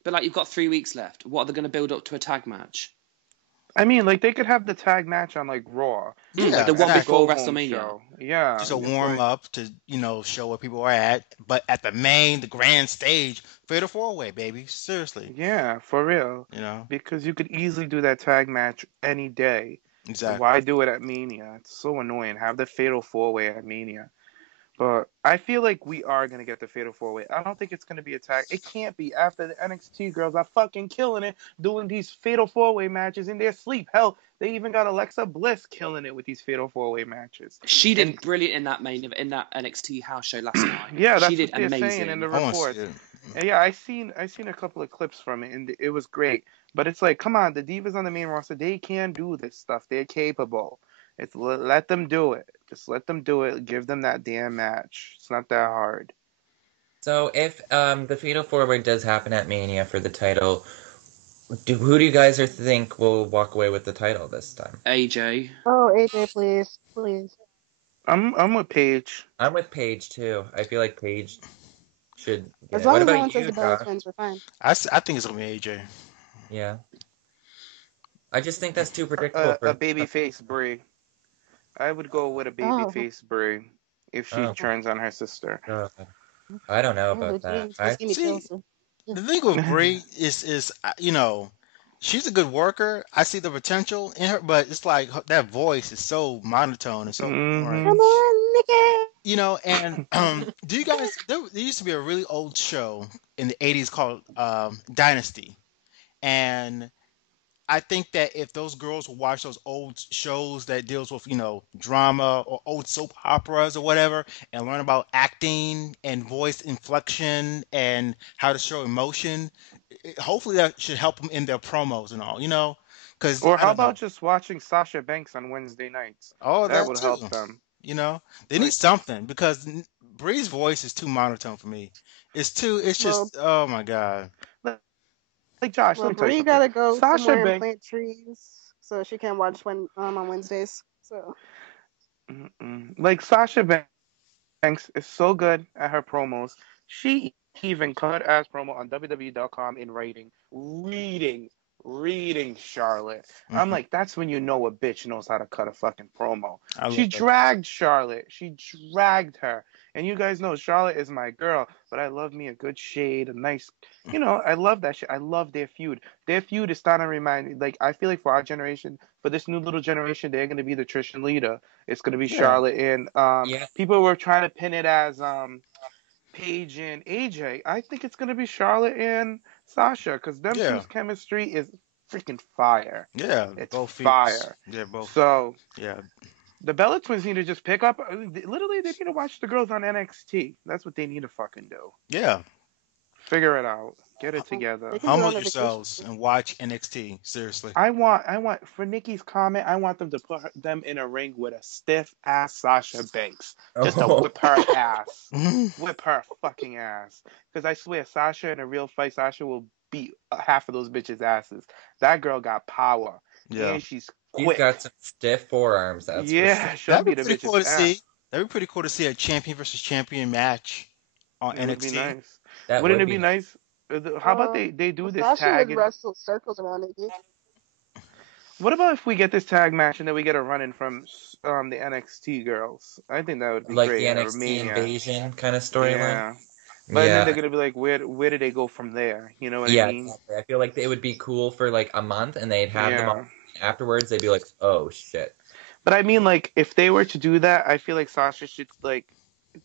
But like you've got 3 weeks left. What are they going to build up to a tag match? I mean, like they could have the tag match on like Raw. Yeah, The one exactly. before Go home WrestleMania. show. Yeah. Just a warm up to show where people are at. But at the grand stage, fatal 4-way, baby. Seriously. Yeah, for real. Because you could easily do that tag match any day. Exactly. Why do it at Mania? It's so annoying. Have the fatal 4-way at Mania. But I feel like we are going to get the Fatal 4-Way. I don't think it's going to be a tag. It can't be after the NXT girls are fucking killing it doing these Fatal 4-Way matches in their sleep. Hell, they even got Alexa Bliss killing it with these Fatal 4-Way matches. She did brilliant in that NXT house show last night. Yeah, that's she did what they're amazing. saying in the I want to reports. see it. And yeah, I seen a couple of clips from it, and it was great. But it's like, come on, the Divas on the main roster, they can do this stuff. They're capable. It's let them do it. Just let them do it. Give them that damn match. It's not that hard. So if the Fatal 4-Way does happen at Mania for the title, who do you guys think will walk away with the title this time? AJ. Oh, AJ, please, please. I'm with Paige. I'm with Paige too. I feel like Paige should get As it. long What as no about one says you, the Bella Josh? twins, we're fine. I think it's gonna be AJ. Yeah. I just think that's too predictable for A babyface Brie. I would go with a babyface Brie if she turns on her sister. I don't know Oh, about that. geez, that's giving me See, chills, so- the thing with Brie is she's a good worker. I see the potential in her, but it's like that voice is so monotone and so boring. Come on, Nikki. And do you guys? There used to be a really old show in the '80s called Dynasty, and I think that if those girls will watch those old shows that deals with, drama or old soap operas or whatever, and learn about acting and voice inflection and how to show emotion, hopefully that should help them in their promos and all, because Or how about just watching Sasha Banks on Wednesday nights? Oh, that that would too. help them. They need something because Bree's voice is too monotone for me. It's just, oh my God. Like Josh, Well, let me tell you Brie something. gotta go Sasha somewhere and Banks. plant trees so she can watch on Wednesdays. So Like Sasha Banks is so good at her promos. She even cut ass promo on WWE.com in writing, reading Charlotte. I'm like, that's when you know a bitch knows how to cut a fucking promo. She dragged Charlotte. She dragged her. And you guys know Charlotte is my girl, but I love me a good shade, a nice, I love that shit. I love their feud. Their feud is starting to remind me, like, I feel like for our generation, for this new little generation, they're going to be the Trish and Lita. It's going to be Charlotte. And people were trying to pin it as Paige and AJ. I think it's going to be Charlotte and Sasha because them two's chemistry is freaking fire. Yeah, it's both fire. Yeah, both. So yeah, the Bella twins need to just pick up. Literally, they need to watch the girls on NXT. That's what they need to fucking do. Yeah. Figure it out. Get it together. Humble yourselves and watch NXT. Seriously. I want for Nikki's comment. I want them to put them in a ring with a stiff ass Sasha Banks, just to whip her ass, whip her fucking ass. Because I swear, Sasha in a real fight, Sasha will beat half of those bitches' asses. That girl got power. Yeah, and she's quick. She's got some stiff forearms. That's she'll beat a bitch's cool to ass. see. That'd be pretty cool to see a champion versus champion match on NXT. Would be nice. That Wouldn't it be nice? How about they do this tag? Would wrestle circles around it. What about if we get this tag match and then we get a run-in from the NXT girls? I think that would be like great. Like the NXT invasion kind of storyline. Yeah. But then they're gonna be like, where do they go from there? You know what I mean? Exactly. I feel like it would be cool for like a month, and they'd have them on. Afterwards, they'd be like, "Oh shit." But I mean, like, if they were to do that, I feel like Sasha should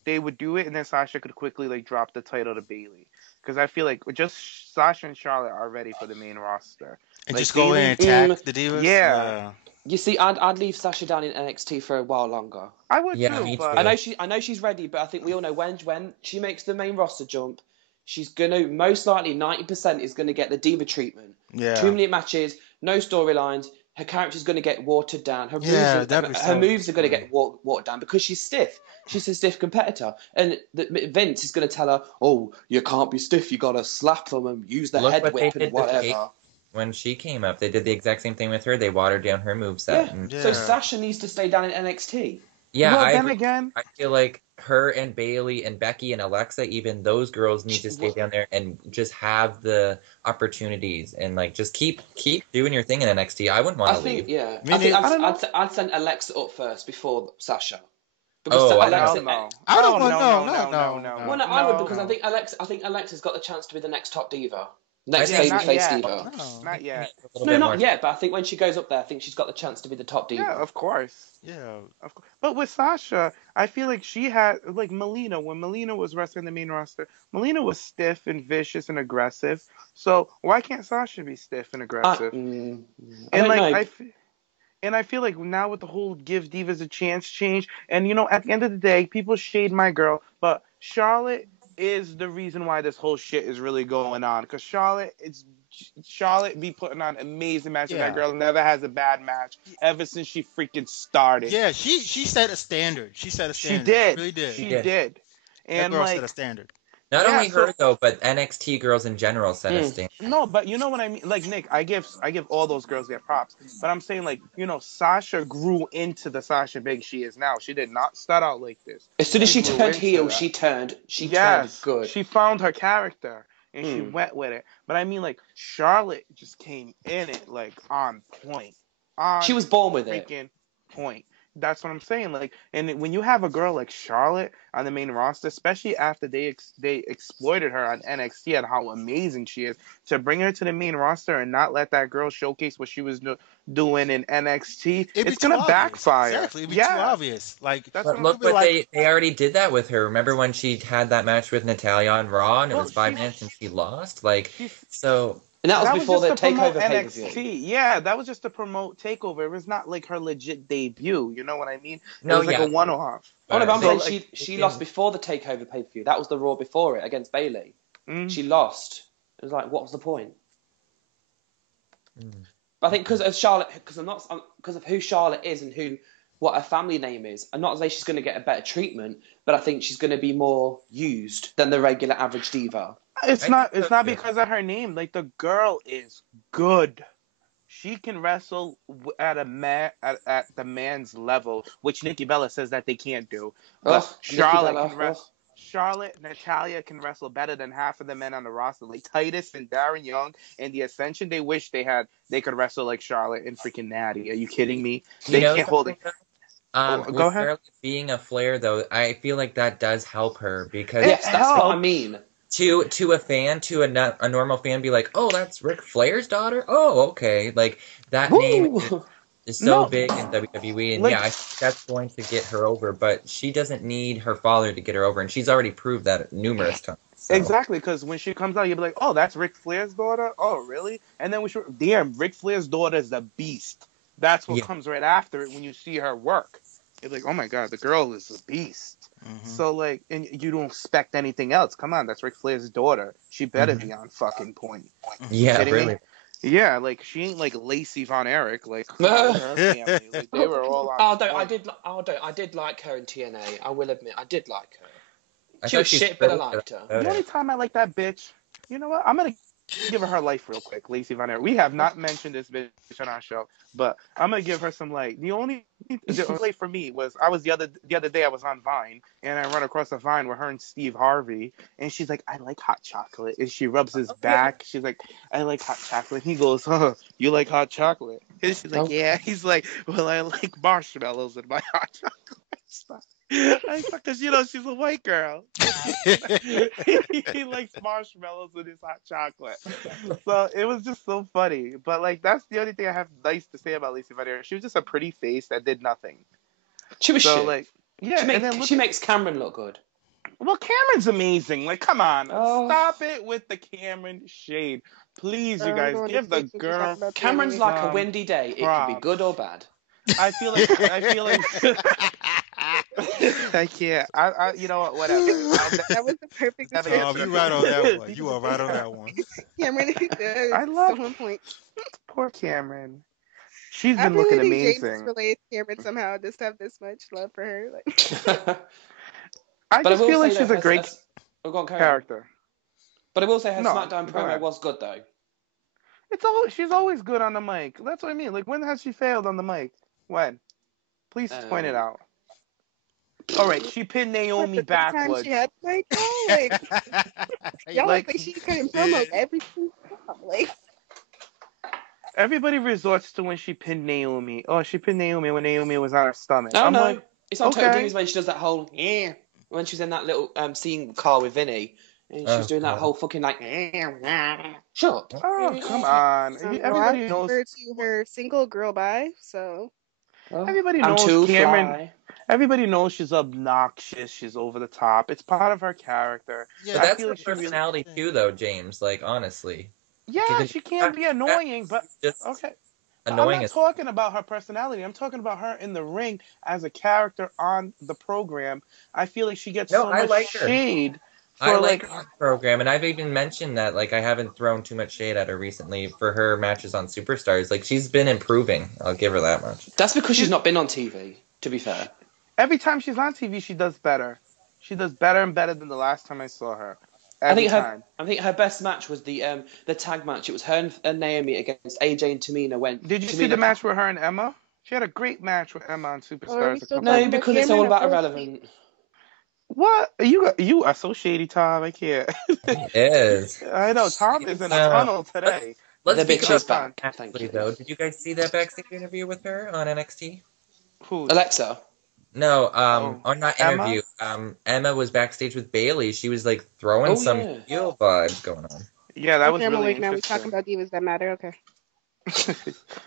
they would do it, and then Sasha could quickly drop the title to Bayley. Because I feel like just Sasha and Charlotte are ready for the main roster. And just go in and attack the Divas? Yeah. You see, I'd leave Sasha down in NXT for a while longer. I would too. But I know she's ready, but I think we all know when she makes the main roster jump, she's gonna most likely 90% is gonna get the diva treatment. Yeah. 2 minute matches, no storylines. Her character's going to get watered down. Her moves are going to get watered down because she's stiff. She's a stiff competitor. And Vince is going to tell her, oh, you can't be stiff. You got to slap them and use the head whip and whatever. When she came up, they did the exact same thing with her. They watered down her moveset. Yeah. So Sasha needs to stay down in NXT. Yeah, well, I feel like her and Bayley and Becky and Alexa, even those girls need to stay down there and just have the opportunities and just keep doing your thing in NXT. I wouldn't want to leave. Yeah, I'd send Alexa up first before Sasha. Because no. I don't know. Well, no, I would because I think Alexa's got the chance to be the next top diva. Next I think not babyface yet. diva. No. Not yet. A little No, bit not more. yet. But I think when she goes up there, I think she's got the chance to be the top diva. Yeah, of course. Yeah. Of course. But with Sasha, I feel like she had like Melina. When Melina was wrestling the main roster, Melina was stiff and vicious and aggressive. So why can't Sasha be stiff and aggressive? I And don't like know. I feel like now with the whole give divas a chance change, and at the end of the day, people shade my girl, but Charlotte is the reason why this whole shit is really going on. Because Charlotte be putting on amazing matches. Yeah. That girl never has a bad match ever since she freaking started. Yeah, she set a standard. She set a She standard. did. Really did. She did. did. That And girl like, set a standard. Not yeah, only her though, but NXT girls in general set a standard. no, but you know what I mean. Like Nick, I give all those girls their props. But I'm saying like Sasha grew into the Sasha Banks she is now. She did not start out like this. As soon as she grew turned into heel, that. she turned Yes, good. she found her character and she went with it. But I mean, like Charlotte just came in it like on point. She was born with it. Freaking point. That's what I'm saying. Like, and when you have a girl like Charlotte on the main roster, especially after they exploited her on NXT and how amazing she is, to bring her to the main roster and not let that girl showcase what she was doing in NXT, it's gonna backfire. Exactly, it'd be too obvious. Like, That's But what look I'm what saying. they already did that with her. Remember when she had that match with Natalia on Raw and it Well, was 5 she- minutes and she lost? Like, She- so And that was before the just to promote takeover pay-per-view. NXT. Yeah, that was just to promote Takeover. It was not like her legit debut. You know what I mean? It No, was like yeah. a one-off. Oh no, but I'm So, saying like, she lost before the takeover pay-per-view. That was the Raw before it against Bayley. She lost. It was like, what was the point? But I think because of Charlotte, because of who Charlotte is and what her family name is, I'm not to say she's going to get a better treatment, but I think she's going to be more used than the regular average diva. It's not because of her name. Like, the girl is good. She can wrestle at the man's level, which Nikki Bella says that they can't do. But Charlotte can wrestle. Charlotte, Natalia can wrestle better than half of the men on the roster. Like Titus and Darren Young and the Ascension, they wish they could wrestle like Charlotte and freaking Natty. Are you kidding me? They can't hold it. Go ahead. Charlotte being a Flair though, I feel like that does help her because Yes, that's what I mean. To a fan, to a normal fan, be like, oh, that's Ric Flair's daughter. Oh, okay, like that name is so big in WWE, and I think that's going to get her over. But she doesn't need her father to get her over, and she's already proved that numerous times. So. Exactly, because when she comes out, you'll be like, oh, that's Ric Flair's daughter? Oh, really? And then damn, Ric Flair's daughter is a beast. That's what comes right after it when you see her work. You're like, oh my god, the girl is a beast. Mm-hmm. So, like, and you don't expect anything else. Come on, that's Ric Flair's daughter. She better be on fucking point. Yeah, really. Me? Yeah, like, she ain't like Lacey Von Erich. Like, her family. Like, they were all on I did like her in TNA. I will admit, I did like her. She was shit, but I liked her. The only time I like that bitch, you know what? I'm going to give her life real quick, Lacey Von Erich. We have not mentioned this bitch on our show, but I'm going to give her some light. The only light for me was the other day I was on Vine, and I run across a Vine with her and Steve Harvey, and she's like, I like hot chocolate. And she rubs his back. She's like, I like hot chocolate. He goes, huh, you like hot chocolate? And she's like, yeah. He's like, well, I like marshmallows in my hot chocolate. Because she's a white girl. He likes marshmallows in his hot chocolate. So it was just so funny. But like, that's the only thing I have nice to say about Lacey Von Erich. She was just a pretty face that did nothing. She was shit. Like, yeah, she makes Cameron look good. Well, Cameron's amazing. Like, come on, stop it with the Cameron shade, please, you guys. Give the girl. Cameron's like a windy day. It can be good or bad. I feel like I can't. You know what? Whatever. That was the perfect you right on that one. You are right on that one. Cameron, I love so on point. Poor Cameron. She's been looking amazing. Jaymes relates Cameron somehow. Just have this much love for her. Like. I just feel like she's a great character. But I will say her SmackDown promo was good though. She's always good on the mic. That's what I mean. Like, when has she failed on the mic? When? Please point it out. All right, she pinned Naomi backwards. She had the mic on, y'all like she couldn't promo every single time. Like, everybody resorts to when she pinned Naomi. Oh, she pinned Naomi when Naomi was on her stomach. Oh, no. It's on Total Divas when she does that whole, when she's in that little scene car with Vinny. And she was Oh, doing that God. whole fucking like, shut up. Oh, come on. No, I Everybody knows. refer to her single girl bye. So Oh, Everybody I'm knows too Cameron. fly. Everybody knows she's obnoxious. She's over the top. It's part of her character. Yeah, But I that's feel her like she really. personality too, though, James. Like, honestly. Yeah, Because she can be annoying, but just okay. But I'm annoying not as talking about her personality. I'm talking about her in the ring as a character on the program. I feel like she gets No, so I much like her. shade I for like like. her on the program, and I've even mentioned that, like, I haven't thrown too much shade at her recently for her matches on Superstars. Like, she's been improving. I'll give her that much. That's because she's She's not been on TV, to be fair. every time she's on TV, she does better. She does better and better than the last time I saw her. I Every think her time. I think her best match was the tag match. It was her and Naomi against AJ and Tamina when Did you see the Tamina match with her and Emma? She had a great match with Emma on are we Superstars a still couple No, talking of. about because it's Cameron? all I about fell asleep. irrelevant. What you are so shady, Tom. I can't. He is. I know Tom is in a Uh, tunnel let's today. let's The speak bitch is about Fun. back. Thank Ashley you. though. Did you guys see that backstage interview with her on NXT? Who's? Alexa. Oh, No, or not Emma. interview. Emma was backstage with Bailey. She was like throwing Oh some yeah. heel vibes going on. Yeah, that Okay, was I'm really awake now. We're talking interesting. about divas that matter. Okay.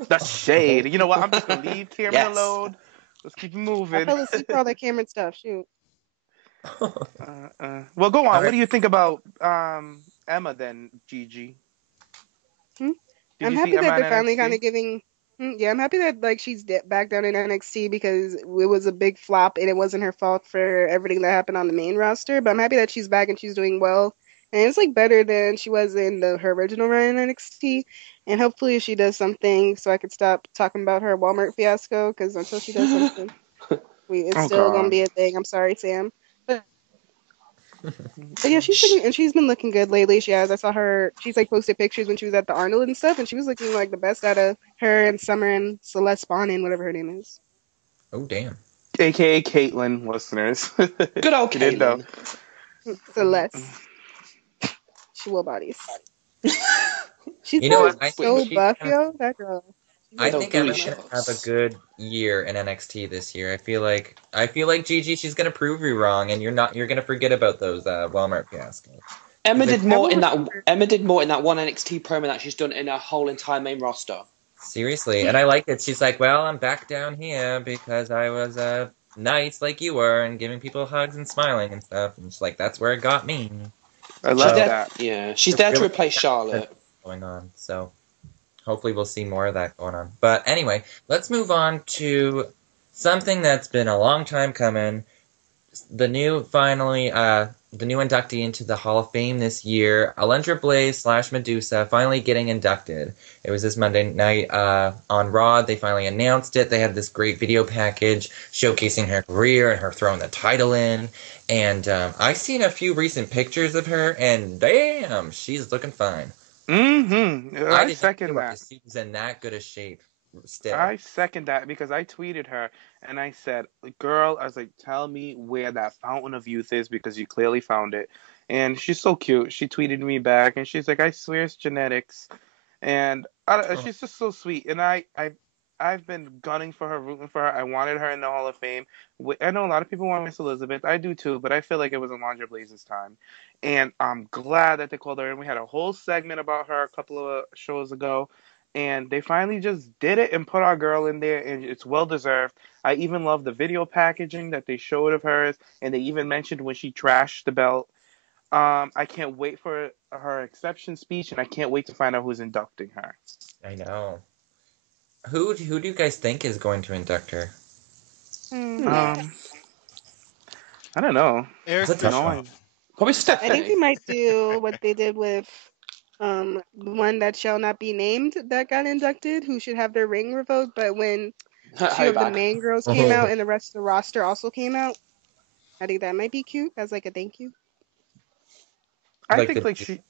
The shade. You know what? I'm just gonna leave Cameron Yes. alone. Let's keep I moving. fell asleep for all that Cameron stuff. Shoot. Well, go All on. What right. do you think about Emma then, Gigi? Hmm? Did I'm you see happy Emma that on they're finally kind NXT? of giving. Yeah, I'm happy that like she's back down in NXT because it was a big flop and it wasn't her fault for everything that happened on the main roster. But I'm happy that she's back and she's doing well. And it's like better than she was in her original run in NXT. And hopefully she does something so I could stop talking about her Walmart fiasco because until she does something, it's Oh still gonna God. be a thing. I'm sorry, Sam. But yeah, she's been looking good lately. She has. I saw her. She's like posted pictures when she was at the Arnold and stuff, and she was looking like the best out of her and Summer and Celeste Bonin, whatever her name is. Oh damn. AKA Caitlyn, listeners. Good old You didn't know. Caitlyn. Celeste. She will bodies. She's You know what? gotten I think so she's buff, gonna. yo. That girl. She's I With getting those think so booty Emma's much. gonna have a shots. good year in NXT this year. I feel like Gigi, she's gonna prove you wrong, and you're gonna forget about those Walmart fiascos. Emma Because did I more will in that. remember. Emma did more in that one NXT promo that she's done in her whole entire main roster. seriously, and I like it. She's like, "Well, I'm back down here because I was nice like you were and giving people hugs and smiling and stuff." And she's like, "That's where it got me." I She's love So there. that. Yeah, she's it's there to really replace Charlotte. going on. So hopefully we'll see more of that going on. But anyway, let's move on to something that's been a long time coming. The new inductee into the Hall of Fame this year, Alundra Blayze / Medusa, finally getting inducted. It was this Monday night on Raw. They finally announced it. They had this great video package showcasing her career and her throwing the title in. And I've seen a few recent pictures of her, and damn, she's looking fine. Mm-hmm. I I did not second that. realize she was in that good a shape still. I second that because I tweeted her and I said, "Girl," I was like, "Tell me where that fountain of youth is because you clearly found it." And she's so cute. She tweeted me back and she's like, "I swear it's genetics." And Oh, she's just so sweet. And I've been gunning for her, rooting for her. I wanted her in the Hall of Fame. I know a lot of people want Miss Elizabeth. I do too, but I feel like it was Alundra Blaze's time. And I'm glad that they called her in. We had a whole segment about her a couple of shows ago. And they finally just did it and put our girl in there, and it's well deserved. I even love the video packaging that they showed of hers, and they even mentioned when she trashed the belt. I can't wait for her acceptance speech, and I can't wait to find out who's inducting her. I know. Who do you guys think is going to induct her? Um, I don't know. Eric That's a You tough know, one. Bischoff. Probably I think they Stephanie. might do what they did with the one that shall not be named that got inducted, who should have their ring revoked. But when two of the Hobag. main girls came out and the rest of the roster also came out, I think that might be cute as like a thank you. I Like think the like she.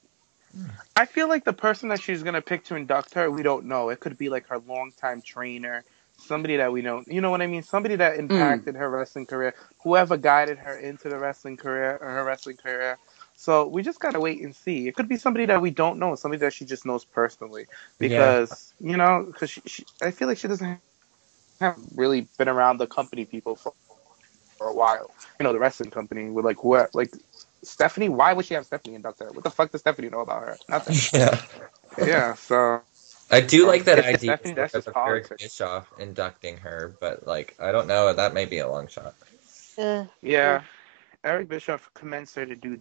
I feel like the person that she's gonna pick to induct her, we don't know. It could be like her longtime trainer, somebody that we know. You know what I mean? Somebody that Mm. impacted her wrestling career, whoever guided her into the wrestling career or her wrestling career. So we just gotta wait and see. It could be somebody that we don't know, somebody that she just knows personally, yeah. because I feel like she doesn't have really been around the company people for a while. You know, the wrestling company with like what like Stephanie, why would she have Stephanie induct her? What the fuck does Stephanie know about her? Nothing. Yeah. Yeah, so I do like that if it's idea Stephanie, that's just of Eric politics. Bischoff inducting her, but like I don't know, that may be a long shot. Yeah, Eric Bischoff commenced her to do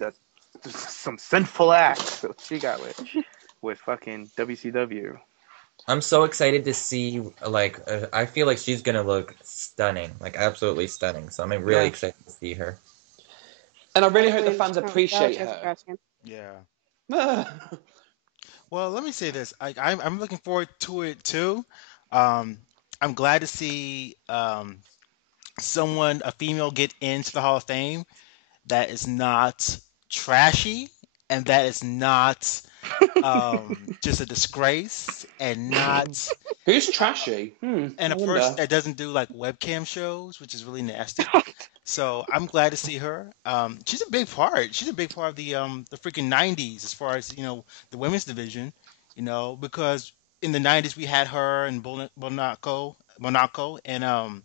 some sinful acts that she got with fucking WCW. I'm so excited to see, like, I feel like she's gonna look stunning, like absolutely stunning. So I'm really excited to see her. And I really hope the fans appreciate her. Yeah. Well, let me say this. I'm looking forward to it too. I'm glad to see a female, get into the Hall of Fame that is not trashy and that is not just a disgrace and not Who's trashy? and a person that doesn't do like webcam shows, which is really nasty. So I'm glad to see her. She's a big part. She's a big part of the freaking '90s as far as the women's division. Because in the '90s we had her and Monaco, and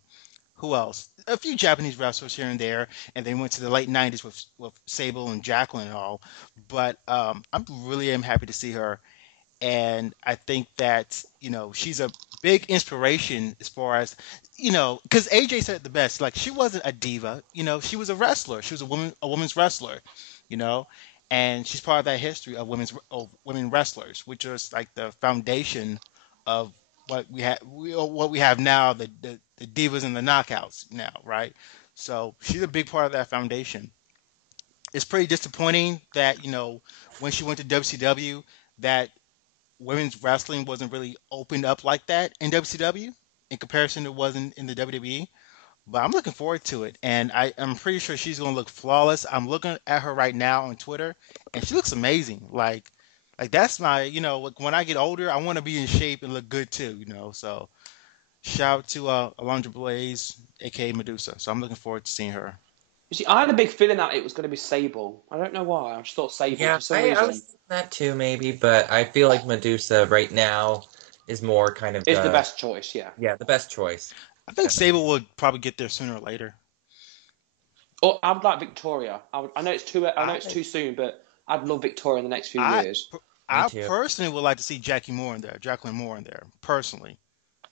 who else? A few Japanese wrestlers here and there, and then went to the late '90s with Sable and Jacqueline and all. But I'm really am happy to see her, and I think that she's a big inspiration as far as because AJ said it the best. Like, she wasn't a diva, she was a wrestler. She was a woman's wrestler, and she's part of that history of women wrestlers, which is like the foundation of what we have now, the divas and the knockouts now, right? So she's a big part of that foundation. It's pretty disappointing that when she went to WCW, that women's wrestling wasn't really opened up like that in WCW in comparison to was in the WWE. But I'm looking forward to it, and I'm pretty sure she's going to look flawless. I'm looking at her right now on Twitter, and she looks amazing. Like that's my, like when I get older, I want to be in shape and look good too, So shout out to Alundra Blayze, aka Medusa. So I'm looking forward to seeing her. You see, I had a big feeling that it was going to be Sable. I don't know why. I just thought Sable for some reason. I was thinking that too, maybe, but I feel like Medusa right now is more kind of is the best choice. Yeah. Yeah, the best choice. I think Sable would probably get there sooner or later. Or I would like Victoria. I know it's too soon, but I'd love Victoria in the next few years. I personally would like to see Jacqueline Moore in there, personally.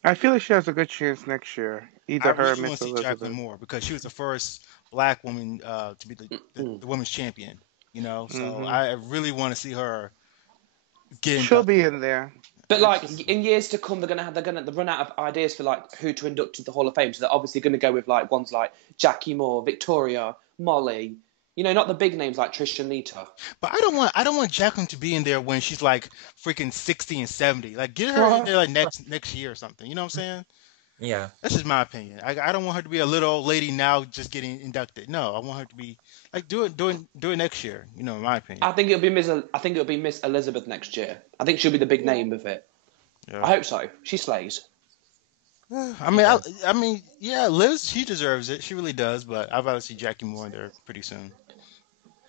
I feel like she has a good chance next year. Either her or Miss Elizabeth. Jacqueline Moore, because she was the first Black woman to be the women's champion. So I really want to see her get. She'll be in there. But like in years to come, they're gonna run out of ideas for like who to induct to the Hall of Fame. So they're obviously going to go with like ones like Jackie Moore, Victoria, Molly. Not the big names like Trish and Lita. But I don't want Jacqueline to be in there when she's like freaking 60 and 70. Like, get her in there like next year or something. You know what I'm saying? Yeah. That's just my opinion. I don't want her to be a little old lady now just getting inducted. No, I want her to be like do it next year. In my opinion. I think it'll be Miss Elizabeth next year. I think she'll be the big name of it. Yeah. I hope so. She slays. I mean, yeah, Liz, she deserves it. She really does. But I'd rather see Jackie Moore in there pretty soon.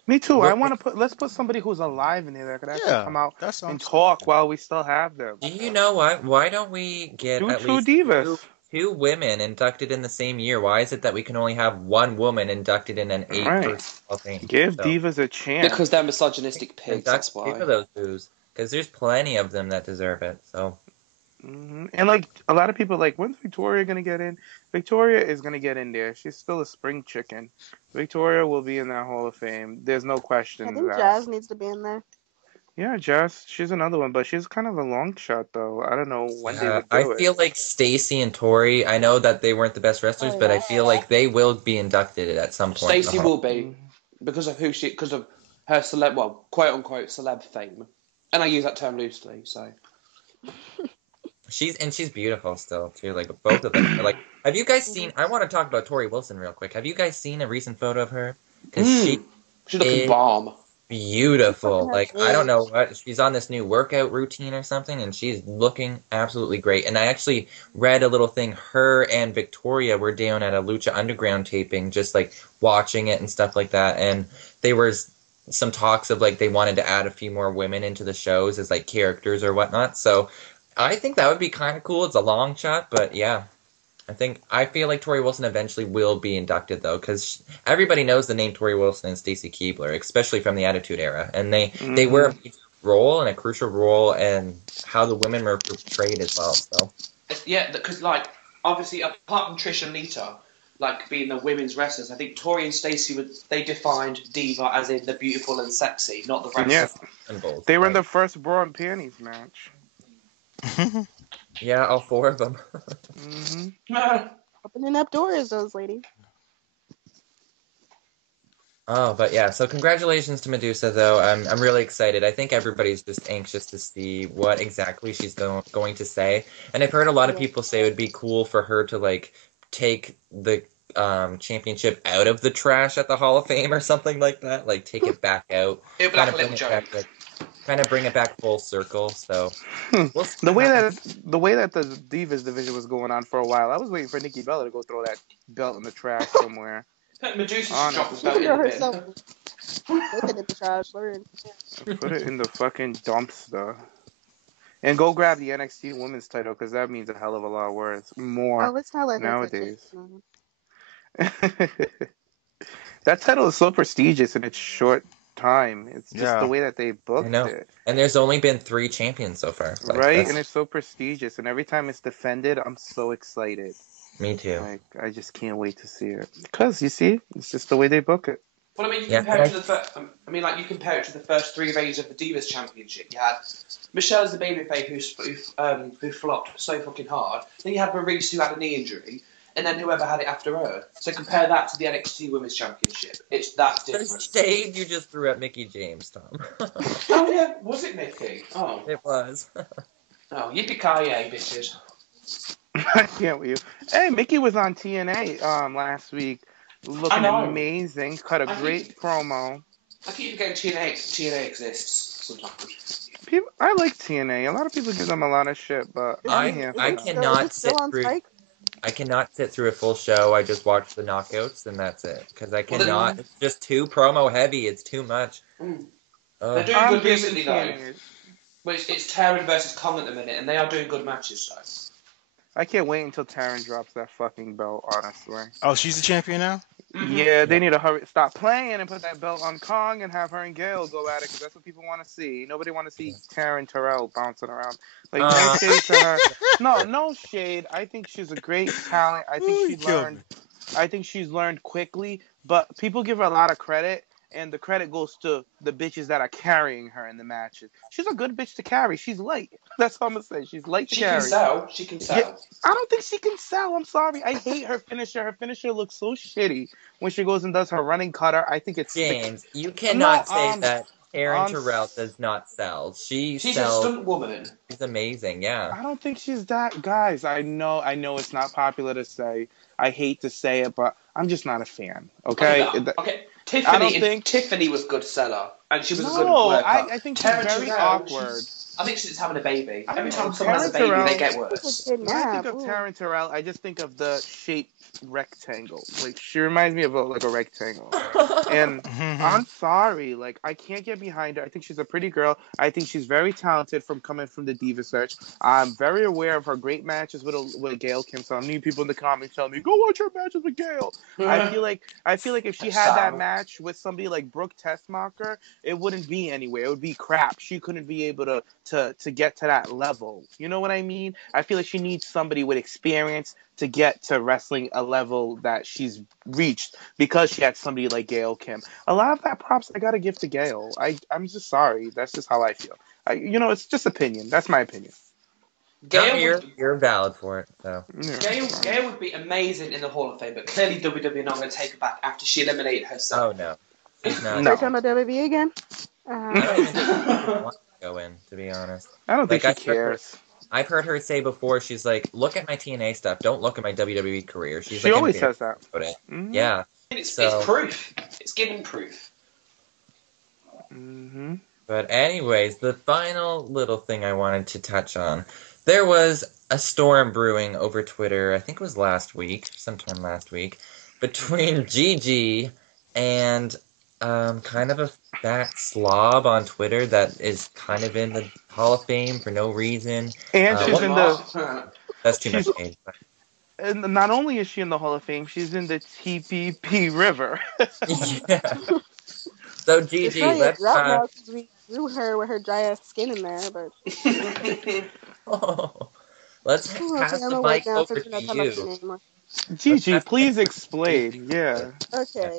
Me too. Let's put somebody who's alive in there that could actually come out and talk while we still have them. Do you know what? Why don't we get at least divas? Two women inducted in the same year? Why is it that we can only have one woman inducted in an 8-person thing? Give divas a chance. Because they're misogynistic pigs, that's why. Give those dudes. Because there's plenty of them that deserve it, so... And like a lot of people, like, when's Victoria gonna get in? Victoria is gonna get in there. She's still a spring chicken. Victoria will be in that Hall of Fame. There's no question. I think Jazz needs to be in there. Yeah, Jazz. She's another one, but she's kind of a long shot, though. I don't know when they would do it. I feel like Stacy and Tori. I know that they weren't the best wrestlers, but I feel like they will be inducted at some point. Stacy will be because of her celeb, well, quote unquote celeb fame, and I use that term loosely. So. She's beautiful still too. Like both of them. Like, have you guys seen? I want to talk about Tori Wilson real quick. Have you guys seen a recent photo of her? Because she's looking bomb. Beautiful. Like, I don't know what she's on this new workout routine or something, and she's looking absolutely great. And I actually read a little thing. Her and Victoria were down at a Lucha Underground taping, just like watching it and stuff like that. And there was some talks of like they wanted to add a few more women into the shows as like characters or whatnot. So. I think that would be kind of cool. It's a long shot, but yeah. I feel like Tori Wilson eventually will be inducted though, because everybody knows the name Tori Wilson and Stacy Keibler, especially from the Attitude Era, and they were a major role and a crucial role in how the women were portrayed as well. So Yeah, because like obviously apart from Trish and Lita, like being the women's wrestlers, I think Tori and Stacey they defined diva as in the beautiful and sexy, not the wrestlers. Yeah. They were in the first bra and panties match. Yeah, all 4 of them. Opening up doors, those ladies. Oh, but yeah, so congratulations to Medusa, though. I'm really excited. I think everybody's just anxious to see what exactly she's going to say. And I've heard a lot of people say it would be cool for her to, like, take the championship out of the trash at the Hall of Fame or something like that. Like, take it back out. It would be like a little joke. Kind of bring it back full circle, so... The way that the Divas division was going on for a while, I was waiting for Nikki Bella to go throw that belt in the trash somewhere. Medusa should drop the belt in herself. Put it in the trash. Put it in the fucking dumpster. And go grab the NXT Women's title, because that means a hell of a lot of words. More nowadays. That title is so prestigious in its short time. It's just the way that they booked it. And there's only been 3 champions so far. Like, right? And it's so prestigious. And every time it's defended, I'm so excited. Me too. Like, I just can't wait to see it. Because, you see, it's just the way they book it. Well, I mean, you compare it to you compare it to the first 3 reigns of the Divas Championship. You had Michelle as the babyface who flopped so fucking hard. Then you had Maurice who had a knee injury, and then whoever had it after her. So compare that to the NXT Women's Championship. It's that different. The shade you just threw at Mickey Jaymes, Tom. Oh yeah, was it Mickey? Oh, it was. Oh, yippee-ki-yay, bitches. I can't wait. Hey, Mickey was on TNA last week, looking amazing. Cut a great promo. I keep forgetting TNA exists sometimes. I like TNA. A lot of people give them a lot of shit, but I cannot sit through. I cannot sit through a full show. I just watch the knockouts and that's it. Because I cannot. It's just too promo heavy. It's too much. They're doing good recently though. Well, it's Taryn versus Kong at the minute, and they are doing good matches. So. I can't wait until Taryn drops that fucking belt, honestly. Oh, she's the champion now? Yeah, they need to stop playing and put that belt on Kong and have her and Gail go at it, because that's what people want to see. Nobody want to see Taryn Terrell bouncing around. Like, no shade to her. No shade. I think she's a great talent. I think she's learned quickly, but people give her a lot of credit. And the credit goes to the bitches that are carrying her in the matches. She's a good bitch to carry. She's light. That's all I'm going to say. She's light to carry. She can sell. Yeah, I don't think she can sell. I'm sorry. I hate her finisher. Her finisher looks so shitty when she goes and does her running cutter. I think it's... James, you cannot say that Taryn Terrell does not sell. She's a stunt woman. She's amazing, yeah. I don't think she's that... Guys, I know it's not popular to say. I hate to say it, but I'm just not a fan. Okay? Okay. Tiffany was good seller, and she was a good worker. I think she's very awkward. I think she's having a baby. Every time someone has a baby, they get worse. When I think of Taryn Terrell, I just think of the shape rectangle. Like, she reminds me of a rectangle. And I'm sorry, like, I can't get behind her. I think she's a pretty girl. I think she's very talented from coming from the Diva Search. I'm very aware of her great matches with Gail Kim. So I need people in the comments telling me, go watch her matches with Gail. I feel like if she had that match with somebody like Brooke Tessmacher, it wouldn't be anywhere. It would be crap. She couldn't be able to get to that level. You know what I mean? I feel like she needs somebody with experience to get to wrestling a level that she's reached, because she had somebody like Gail Kim. A lot of that props I gotta give to Gail. I'm just sorry. That's just how I feel. It's just opinion. That's my opinion. You're valid for it. So. Gail would be amazing in the Hall of Fame, but clearly WWE are not going to take her back after she eliminated herself. Oh no. No. They're talking about WWE again? Go in, to be honest. I don't think she cares. I've heard her say before, she's like, look at my TNA stuff, don't look at my WWE career. She always says that. Mm-hmm. Yeah. It's proof. It's giving proof. Mm-hmm. But anyways, the final little thing I wanted to touch on. There was a storm brewing over Twitter, I think it was sometime last week, between Gigi and kind of a fat slob on Twitter that is kind of in the Hall of Fame for no reason. And she's in the... That's too much age. And not only is she in the Hall of Fame, she's in the TPP River. Yeah. So It's Gigi, probably a let's drought now because we grew her with her dry ass skin in there. But let's okay, pass I'm the gonna wipe mic down over since we're to not talking about you. Cena anymore. Let's Gigi, pass the mic please over to Gigi. explain. Yeah. Okay.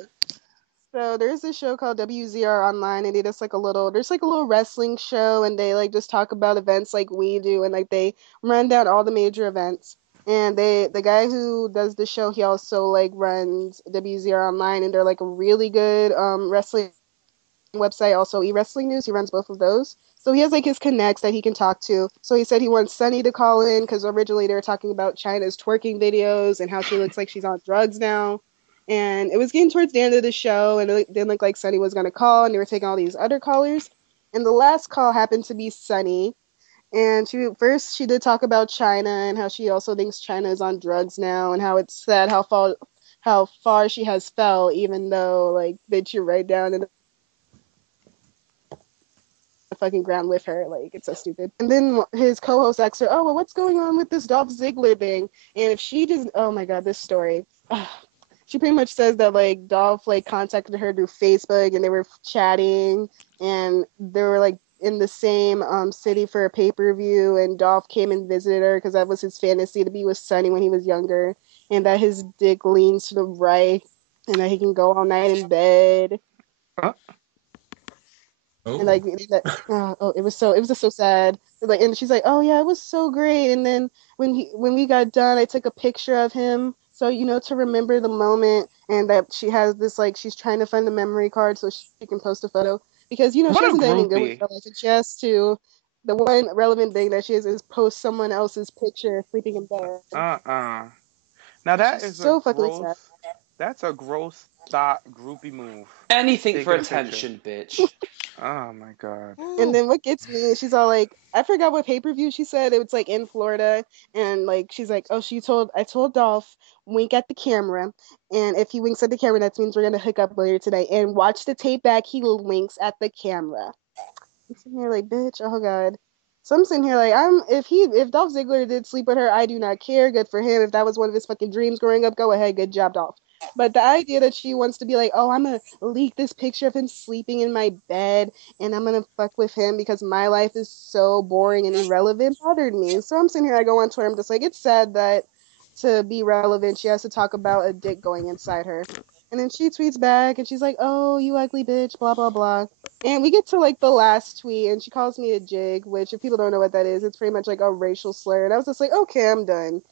So there's this show called WZR Online, and they just like a little, there's like a little wrestling show, and they like just talk about events like we do, and like they run down all the major events. And the guy who does the show, he also like runs WZR Online, and they're like a really good wrestling website, also e-wrestling news. He runs both of those. So he has like his connects that he can talk to. So he said he wants Sunny to call in because originally they were talking about China's twerking videos and how she looks like she's on drugs now. And it was getting towards the end of the show, and it didn't look like Sunny was going to call, and they were taking all these other callers. And the last call happened to be Sunny. And she did talk about China and how she also thinks China is on drugs now, and how it's sad how far she has fell, even though like bitch, you're right down in the fucking ground with her. Like, it's so stupid. And then his co-host asks her, "Oh, well, what's going on with this Dolph Ziggler thing?" And if she just, oh my god, this story. She pretty much says that like Dolph like contacted her through Facebook, and they were chatting, and they were like in the same city for a pay-per-view, and Dolph came and visited her because that was his fantasy, to be with Sonny when he was younger, and that his dick leans to the right, and that he can go all night in bed. Huh? And like that, it was just so sad. Like, and she's like, "Oh yeah, it was so great." And then when we got done, I took a picture of him, so to remember the moment. And that she has this like she's trying to find the memory card so she can post a photo because she What a hasn't done anything good with groupie. her life, and she has to. The one relevant thing that she is post someone else's picture sleeping in bed. Uh-uh. Now And that she's is a so fucking gross. sad. That's a gross thought groupie move. Anything for Taking a picture. attention, bitch. Oh my god. And Ooh. then what gets me is she's all like, I forgot what pay-per-view she said. It was like in Florida. And like, she's like, oh, I told Dolph, wink at the camera. And if he winks at the camera, that means we're going to hook up later today. And watch the tape back. He winks at the camera. I'm sitting here like, bitch, oh God. So I'm sitting here like, if Dolph Ziggler did sleep with her, I do not care. Good for him. If that was one of his fucking dreams growing up, go ahead. Good job, Dolph. But the idea that she wants to be like, oh, I'm gonna leak this picture of him sleeping in my bed and I'm gonna fuck with him because my life is so boring and irrelevant bothered me. So I'm sitting here, I go on Twitter, I'm just like, it's sad that to be relevant, she has to talk about a dick going inside her. And then she tweets back and she's like, oh, you ugly bitch, blah, blah, blah. And we get to like the last tweet and she calls me a jig, which if people don't know what that is, it's pretty much like a racial slur. And I was just like, okay, I'm done.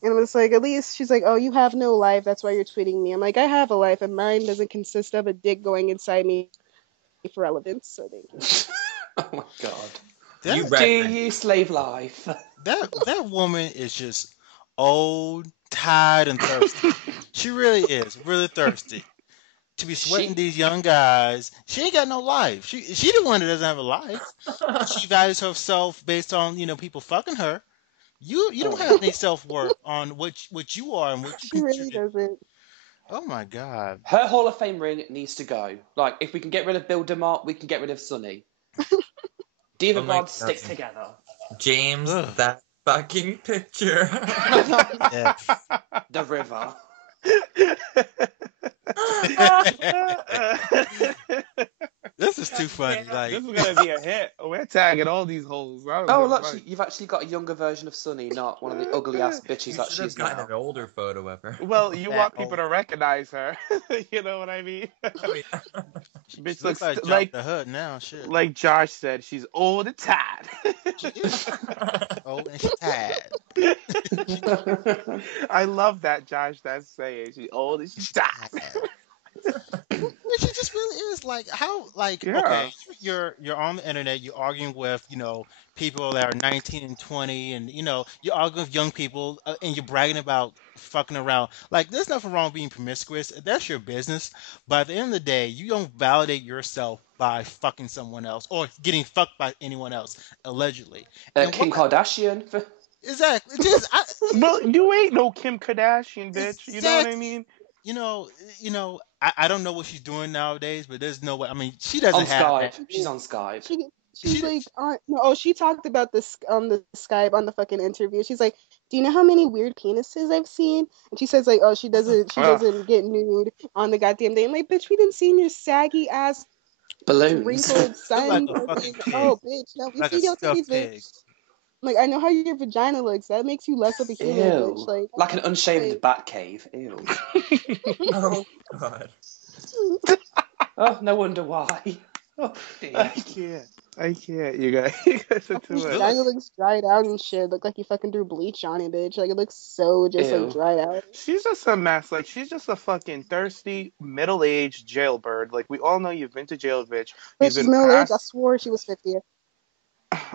And it was like, at least she's like, oh, you have no life. That's why you're tweeting me. I'm like, I have a life, and mine doesn't consist of a dick going inside me for relevance. So thank you. Oh my god. You That Do reference. you slave life? that woman is just old, tired, and thirsty. She really is, really thirsty. To be sweating She these young guys. She ain't got no life. She the one that doesn't have a life. She values herself based on, people fucking her. You don't have any self worth on what you are and what you She really contribute. doesn't. Oh my god. her Hall of Fame ring needs to go. Like, if we can get rid of Bill Demott, we can get rid of Sonny. Diva Oh my gods stick God. together. James, Ugh. that fucking picture. Yeah. The river. This is too funny. This Like, is gonna be a hit. We're tagging all these holes. Oh, well, actually, you've actually got a younger version of Sonny, not one of the ugly ass bitches You that should she have is gotten now. an older photo of her. Well, you that want people old. to recognize her. You know what I mean? Oh, yeah. Bitch She looks looks like Job like the Hood now. Shit. like Josh said. She's old and tired. She is old and she's tired. I love that, Josh. That's saying she's old and she's tired. Which it just really is like how Yeah. okay, you're on the internet, you're arguing with people that are 19 and 20, and you're arguing with young people, and you're bragging about fucking around. Like, there's nothing wrong with being promiscuous. That's your business. But at the end of the day, you don't validate yourself by fucking someone else or getting fucked by anyone else allegedly. And Kim Kardashian. exactly, just Well, you ain't no Kim Kardashian, bitch. You know what I exactly. mean? You know, I don't know what she's doing nowadays, but there's no way. I mean, she doesn't On have Skype. that. She's on Skype. She She she's like on no, oh, she talked about this on the Skype on the fucking interview. She's like, do you know how many weird penises I've seen? And she says like, oh, she doesn't get nude on the goddamn day. I'm like, bitch, we didn't see your saggy ass Balloons. wrinkled Look like sun. a fucking pig, Oh, bitch, no, we like a see your titties, stuffed pig. bitch. Like, I know how your vagina looks. That makes you less of a human, bitch. Ew. Like an unshaven like, bat cave. Ew. Oh God. Oh, no wonder why. Oh, dear. I can't. You guys, you guys are your too much. vagina looks dried out and shit. Look like you fucking threw bleach on it, bitch. Like, it looks so just like Ew. dried out. She's just a mess. Like she's just a fucking thirsty middle-aged jailbird. Like we all know you've been to jail, bitch. Bitch, You've she's been middle aged. I past. swore she was 50.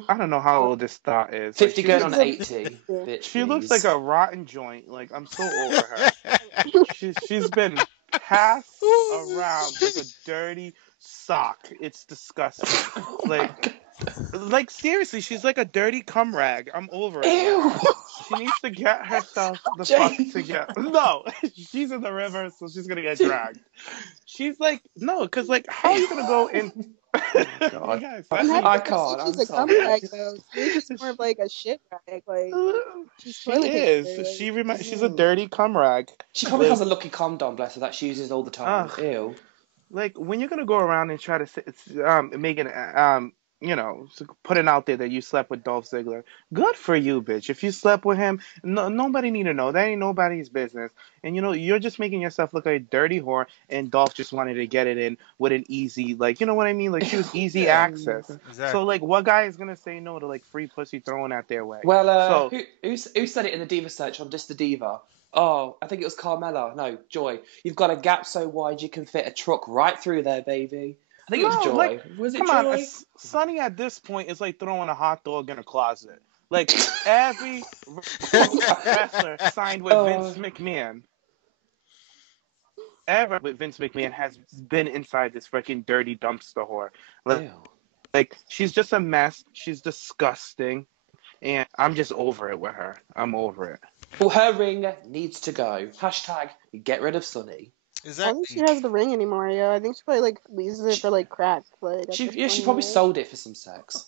I don't know how old this thought is. Like 50 she going looks, on 80. Bitch, she looks please. like a rotten joint. Like I'm so over her. She's been passed around like a dirty sock. It's disgusting. Like seriously, she's like a dirty cum rag. I'm over it. Ew. She needs to get herself the fuck Jaymes. together. No, she's in the river, so she's gonna get dragged. She's like, no, because like, how are you gonna go in? God. Yes, I'm I happy I to can't. see she's I'm a cum sorry. rag though. She's more of like a shit rag. Like she's she toilet is. paper. Like, She's a dirty cum rag. She probably Like, has a lucky condom, bless her, that she uses all the time. ugh. Ew. Like when you're gonna go around and try to making putting out there that you slept with Dolph Ziggler, good for you, bitch. If you slept with him, nobody need to know. That ain't nobody's business. And you're just making yourself look like a dirty whore. And Dolph just wanted to get it in with an easy, like, you know what I mean? Like she was easy Yeah. access. Exactly. So like, what guy is gonna say no to like free pussy thrown at their way? Well, So who said it in the Diva search on Just the Diva? Oh, I think it was Carmella. No, Joy. You've got a gap so wide you can fit a truck right through there, baby. I think it was no, Joy. like, Was it come on, Joy? Sonny at this point is like throwing a hot dog in a closet. Like every wrestler signed with Vince McMahon. Ever with Vince McMahon has been inside this freaking dirty dumpster whore. Ew. Like she's just a mess. She's disgusting, and I'm just over it with her. I'm over it. Well, her ring needs to go. Hashtag get rid of Sunny. I don't think Exactly. she has the ring anymore, yo. I think she probably like uses it for like crack. Like at She this point, probably yo. sold it for some sex.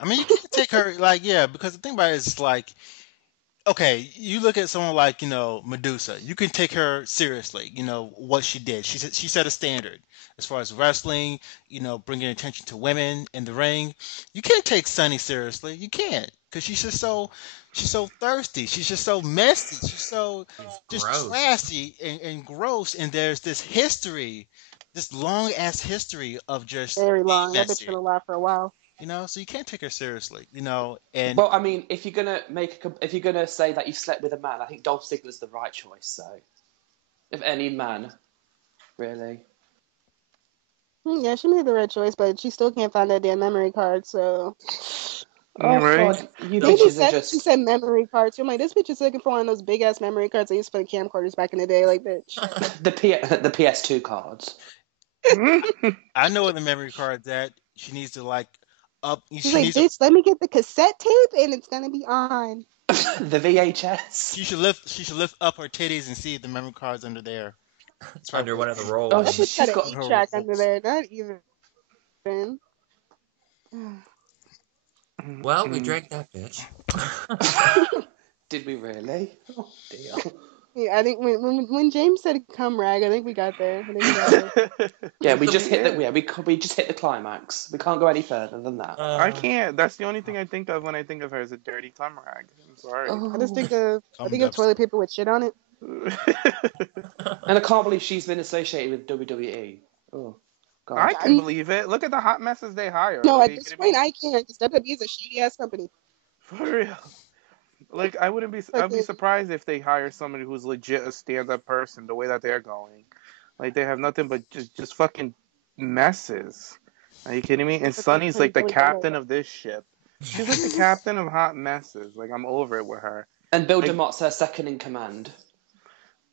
I mean, you can't take her like, yeah, because the thing about it is like, okay, you look at someone like, Medusa. You can take her seriously. What she did. She set a standard as far as wrestling. Bringing attention to women in the ring. You can't take Sunny seriously. You can't, because she's so thirsty. She's just so messy. She's so just Gross. trashy and gross. And there's this history, this long ass history of just Very being long. That bitch messy. been alive for a while. So you can't take her seriously. And Well, I mean, if you're gonna say that you've slept with a man, I think Dolph Ziggler's the right choice. So, if any man, really. Yeah, she made the right choice, but she still can't find that damn memory card. So Oh Right? God, you maybe bitches are she just said memory card too. I'm like, this bitch is looking for one of those big ass memory cards they used to put in camcorders back in the day. Like, bitch. the PS2 cards. I know where the memory card's at. She needs to like up. She's She like, needs to. bitch, let me get the cassette tape and it's gonna be on. The VHS. She should lift. She should lift up her titties and see if the memory card's under there. It's under one of the rolls. Oh, That she's bitch got an got 8-track her under rolls. there. Not even. Well, we drank that bitch. Did we really? Oh dear. Yeah, I think when Jaymes said "come rag," I think we got there. Yeah, we just hit Yeah. the we just hit the climax. We can't go any further than that. I can't. That's the only thing I think of when I think of her as a dirty cum rag. I'm sorry. I just think of Thumbed toilet paper with shit on it. And I can't believe she's been associated with WWE. Oh God. I can believe it. Look at the hot messes they hire. No, Like, at this point I can't. Because WWE is a shitty ass company. for real. Like I'd be surprised if they hire somebody who's legit a stand-up person the way that they're going. Like they have nothing but just fucking messes. Are you kidding me? And Sunny's like the captain of this ship. She's like the captain of hot messes. Like I'm over it with her. And Bill Demott's her second in command.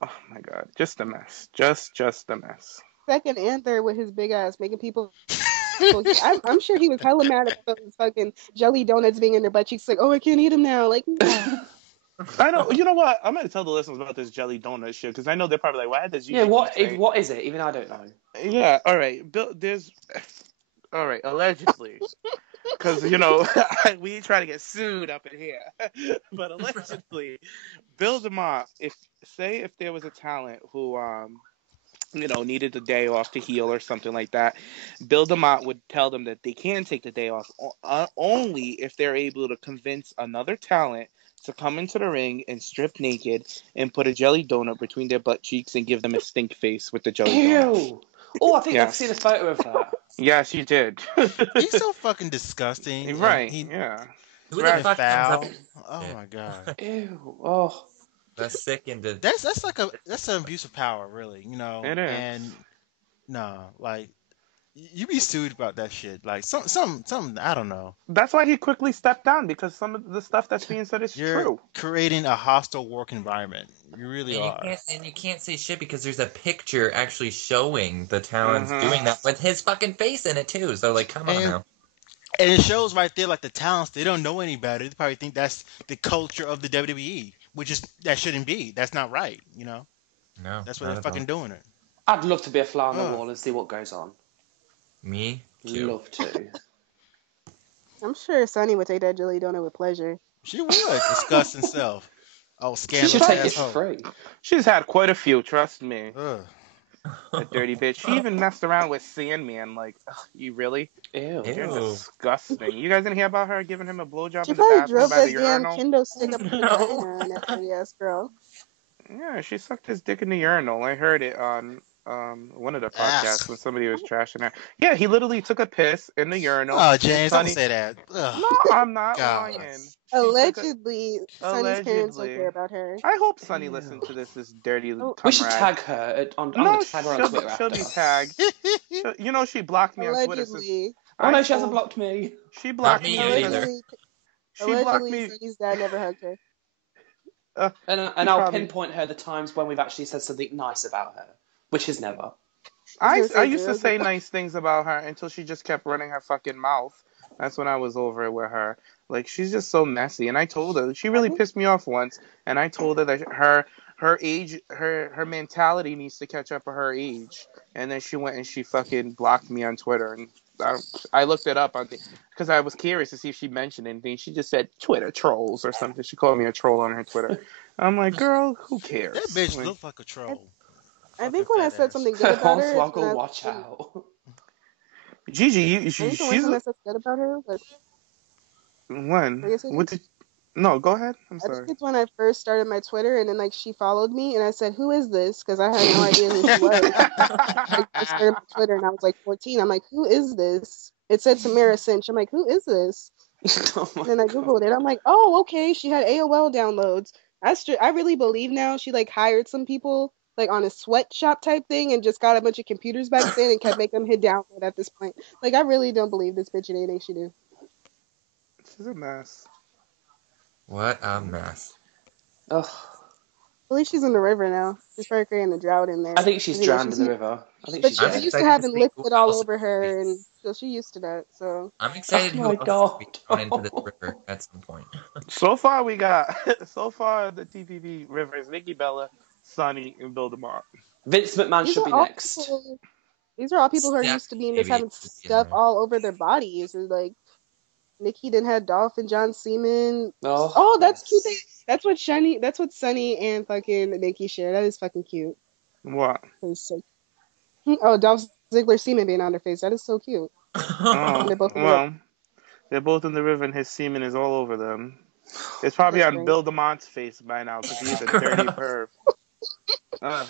Oh my god, just a mess. Just a mess. Second and third with his big ass making people. I'm sure he was hella mad about those fucking jelly donuts being in their butt cheeks. Like, oh, I can't eat them now. Like, I know. You know what? I'm gonna tell the listeners about this jelly donut shit because I know they're probably like, "Why does you?" Yeah, what is it? Even I don't know. Yeah. All right. All right. Allegedly, Because, we ain't trying to get sued up in here. But allegedly, Bill DeMott, if there was a talent who, needed a day off to heal or something like that, Bill DeMott would tell them that they can take the day off only if they're able to convince another talent to come into the ring and strip naked and put a jelly donut between their butt cheeks and give them a stink face with the jelly donut. Ew. Oh, I think I've Yes. seen a photo of that. Yes, you did. He's so fucking disgusting. and Right, He yeah. Who the and fuck comes up? foul. Oh my god. Ew. Oh. That's sick and That's an abuse of power, really. It is. And no, like you be sued about that shit. Like some I don't know. That's why he quickly stepped down, because some of the stuff that's being said is You're true. creating a hostile work environment. You really are. And you can't say shit because there's a picture actually showing the talents doing that with his fucking face in it too. So like, come on now. And it shows right there, like the talents, they don't know any better. They probably think that's the culture of the WWE, that shouldn't be. That's not right, No. That's why they're fucking doing it. I'd love to be a fly on the wall and see what goes on. Me too. Love to. I'm sure Sonny would take that jelly donut with pleasure. She would disgust herself. Oh, She scandalous should take it asshole. for free. She's had quite a few, trust me. Ugh. That dirty bitch. She even messed around with Sandman. Like, ugh, you really? Ew. You're Ew. disgusting. You guys didn't hear about her giving him a blowjob She in the probably bathroom drove by that the damn urinal? kendo stick up her No. vagina and that pretty ass girl. Yeah, she sucked his dick in the urinal. I heard it on one of the podcasts when somebody was trashing her. Yeah, he literally took a piss in the urinal. Oh, James, don't Sonny- say that. Ugh. No, I'm not God. lying. Allegedly, Sonny's parents Allegedly. don't care about her. I hope Sonny Ew. listened to this dirty Oh. We should cum rag. tag her. I'm No, going to tag her on Twitter she'll after. be tagged. She blocked me on Twitter. Allegedly. Oh no, I she hasn't told- blocked me. She blocked Not me me. either. Allegedly, She blocked allegedly me. Sonny's dad never hugged her. And She I'll probably- pinpoint her the times when we've actually said something nice about her, which is never. I was gonna say, used to girl, say nice things about her until she just kept running her fucking mouth. That's when I was over it with her. Like, she's just so messy. And I told her, she really pissed me off once. And I told her that her age, her mentality needs to catch up with her age. And then she went and she fucking blocked me on Twitter. And I looked it up because I was curious to see if she mentioned anything. She just said Twitter trolls or something. She called me a troll on her Twitter. I'm like, girl, who cares? That bitch Like, looked like a troll. I think when I fat said ass. something good about her, it's when Hornswoggle, I- watch out. Gigi, I think the one she's time I said good about her was when? What you saying? What did? No, go ahead. I'm I sorry. think it's when I first started my Twitter, and then like she followed me, and I said, "Who is this?" Because I had no idea who she was. I first started my Twitter, and I was like 14. I'm like, "Who is this?" It said Samara Cinch. I'm like, "Who is this?" Oh my And then I googled it. I'm like, "Oh, okay." She had AOL downloads. I really believe now she like hired some people like on a sweatshop type thing and just got a bunch of computers back then and kept making them hit download at this point. Like I really don't believe this bitch in anything she do. She's a mess. What a mess. Ugh. At least she's in the river now. She's probably creating a drought in there. I think she's drowned in the river. I think But she's she's I'm dead. used to excited to having see liquid who all else over her, it and is. so she's used to that. So I'm excited Oh who my else God. will be thrown into this river at some point. So far the TPP river is Nikki Bella, Sonny, and Bill DeMott. Vince McMahon these should are be all next. people. These are all people who are Steph, used to being just maybe, having is in stuff there. all over their bodies. And like Nikki didn't have Dolph and John Seaman. Oh, Oh, that's yes. cute. That's what Sonny and fucking Nikki share. That is fucking cute. What? That is so. Oh, Dolph Ziggler semen being on their face. That is so cute. Oh, They're both in the river. well, they're both in the river and his semen is all over them. It's probably That's on great. Bill DeMont's face by now because he's a dirty perv.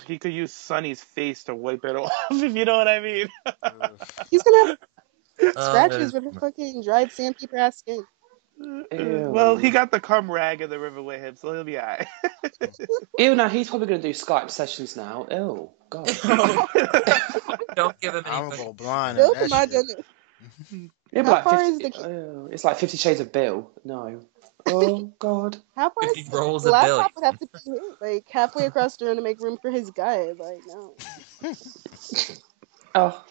He could use Sonny's face to wipe it off, if you know what I mean. He's gonna have Oh, scratches that with is- her fucking dried sandpaper ass skin. Ew. Well, he got the cum rag in the river with him, so he'll be alright. Ew, now he's probably going to do Skype sessions now. Ew, God. Don't give him I'm any. gonna go blind Bill on that DeMott shit. done it. It'd be How like far 50, is the- ew, it's like 50 Shades of Bill. No. Oh, God. How far 50 is rolls the of laptop Bill. would have to be like halfway across the room to make room for his guy. Like no. Oh,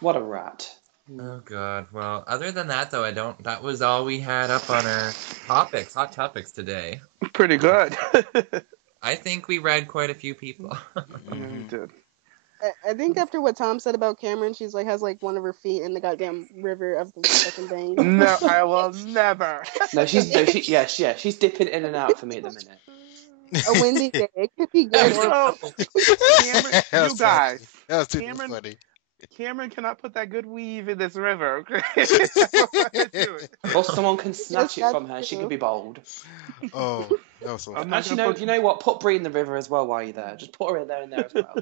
what a rat. Oh god. Well, other than that though, that was all we had up on our hot topics today. Pretty good. I think we read quite a few people. Dude. I think after what Tom said about Cameron, she's like has like one of her feet in the goddamn river of the fucking vein. No, I will never. She's dipping in and out for me at the minute. A windy day. It could be good or So, Cameron, That you was funny. guys, That was too Cameron, funny. Cameron cannot put that good weave in this river. Okay, I don't want to do it. Or someone can snatch Yes, it from her. that's She true. can be bold. Oh, that was so I'm funny. not Actually, gonna no. put- You know what? Put Bree in the river as well while you're there. Just put her in there as well.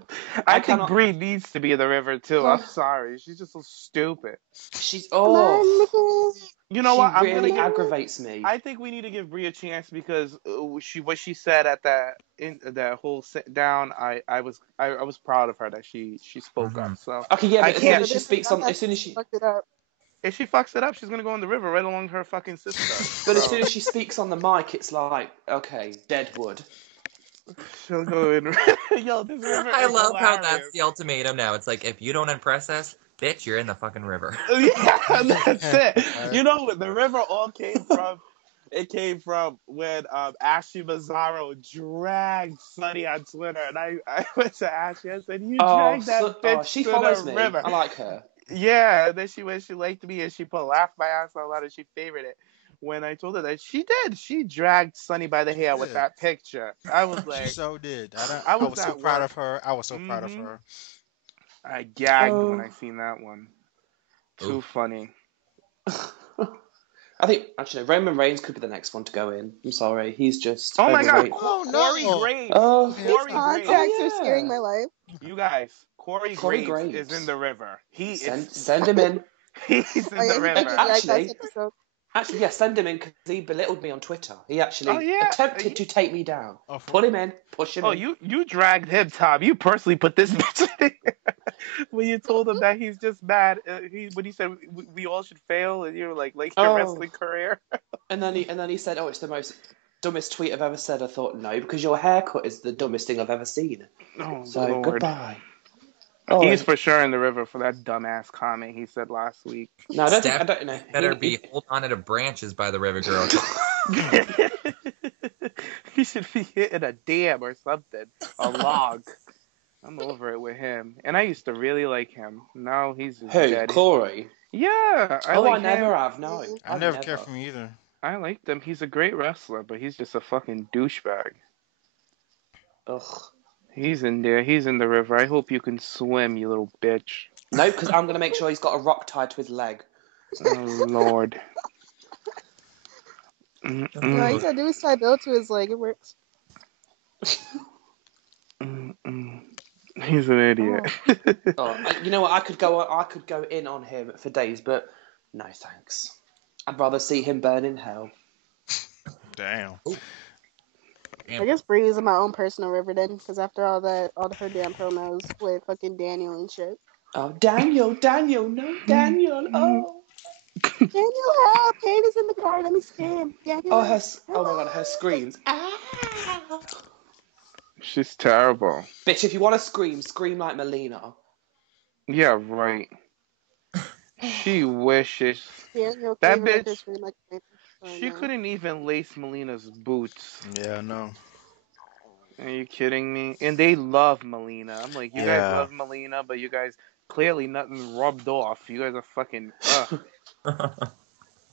I think cannot- Bree needs to be in the river too. I'm sorry, she's just so stupid. She's Come on, Nikki. You know she what? I'm really gonna give. aggravates me. I think we need to give Bree a chance because what she said at that whole sit down. I was proud of her that she spoke up. So Okay, yeah, I but as soon can't- as she speaks on, as soon as she, Fucked it up. if she fucks it up, she's gonna go in the river right along her fucking sister. but as So, soon as she speaks on the mic, it's like, okay, Deadwood. she'll go in. Yo, this river. I is love how hilarious. that's the ultimatum now. It's like, if you don't impress us, bitch, you're in the fucking river. Yeah, that's it. You know, the river all came from. It came from when Ashley Mazzaro dragged Sunny on Twitter, and I went to Ashley. I said, "You dragged that bitch she to follows the me. river." I like her. Yeah, and then she liked me, and she put laugh my ass out loud, and she favored it. When I told her that she did, she dragged Sunny by the hair with did. that picture. I was like, She so did. I I was was so at proud work. of her. I was so proud of her. I gagged Oh. when I seen that one. Too Oof. funny. I think actually Roman Reigns could be the next one to go in. I'm sorry, he's just. Oh my God, overrated. Oh, no. Corey Graves. Oh, These Corey contacts Graves. are scaring my life. You guys, Corey Corey Graves Graves. is in the river. He send is. send him in. He's in Oh, yeah, the he river. did like Actually- that episode. Actually, yeah, send him in because he belittled me on Twitter. He actually Oh, yeah. attempted to take me down. Oh, for Put him in. Push him Oh, in. you dragged him, Tom. You personally put this bitch in here. When you told him that he's just mad. When he said we all should fail, and you were like your Oh. wrestling career. And then he said, "Oh, it's the most dumbest tweet I've ever said." I thought, no, because your haircut is the dumbest thing I've ever seen. Oh, So Lord. goodbye. He's for sure in the river for that dumbass comment he said last week. No, I don't Steph think. I don't know. Better be holding onto the branches by the river, girl. He should be hitting a dam or something, a log. I'm over it with him, and I used to really like him. Now he's just Who? dead. Corey? Yeah, I I like never him. have. No, I never cared for him either. I liked him. He's a great wrestler, but he's just a fucking douchebag. Ugh. He's in there. He's in the river. I hope you can swim, you little bitch. No, because I'm gonna make sure he's got a rock tied to his leg. Oh, Lord. No, all you gotta do is tie Bill to his leg. It works. He's an idiot. You know what? I could go in on him for days, but no thanks. I'd rather see him burn in hell. Damn. I guess Bree is in my own personal river then, because after all her damn promos with fucking Daniel and shit. Oh, Daniel, no, Daniel, oh. Daniel, help! Kane is in the car. Let me scream. Daniel, Oh, oh my god, her screams. Ah. She's terrible. Bitch, if you want to scream like Melina. Yeah, right. She wishes. Daniel, That Kane make her bitch- scream like a baby. Oh, She no. couldn't even lace Melina's boots. Yeah, no. Are you kidding me? And they love Melina. I'm like, you guys Yeah. love Melina, but you guys clearly nothing rubbed off. You guys are fucking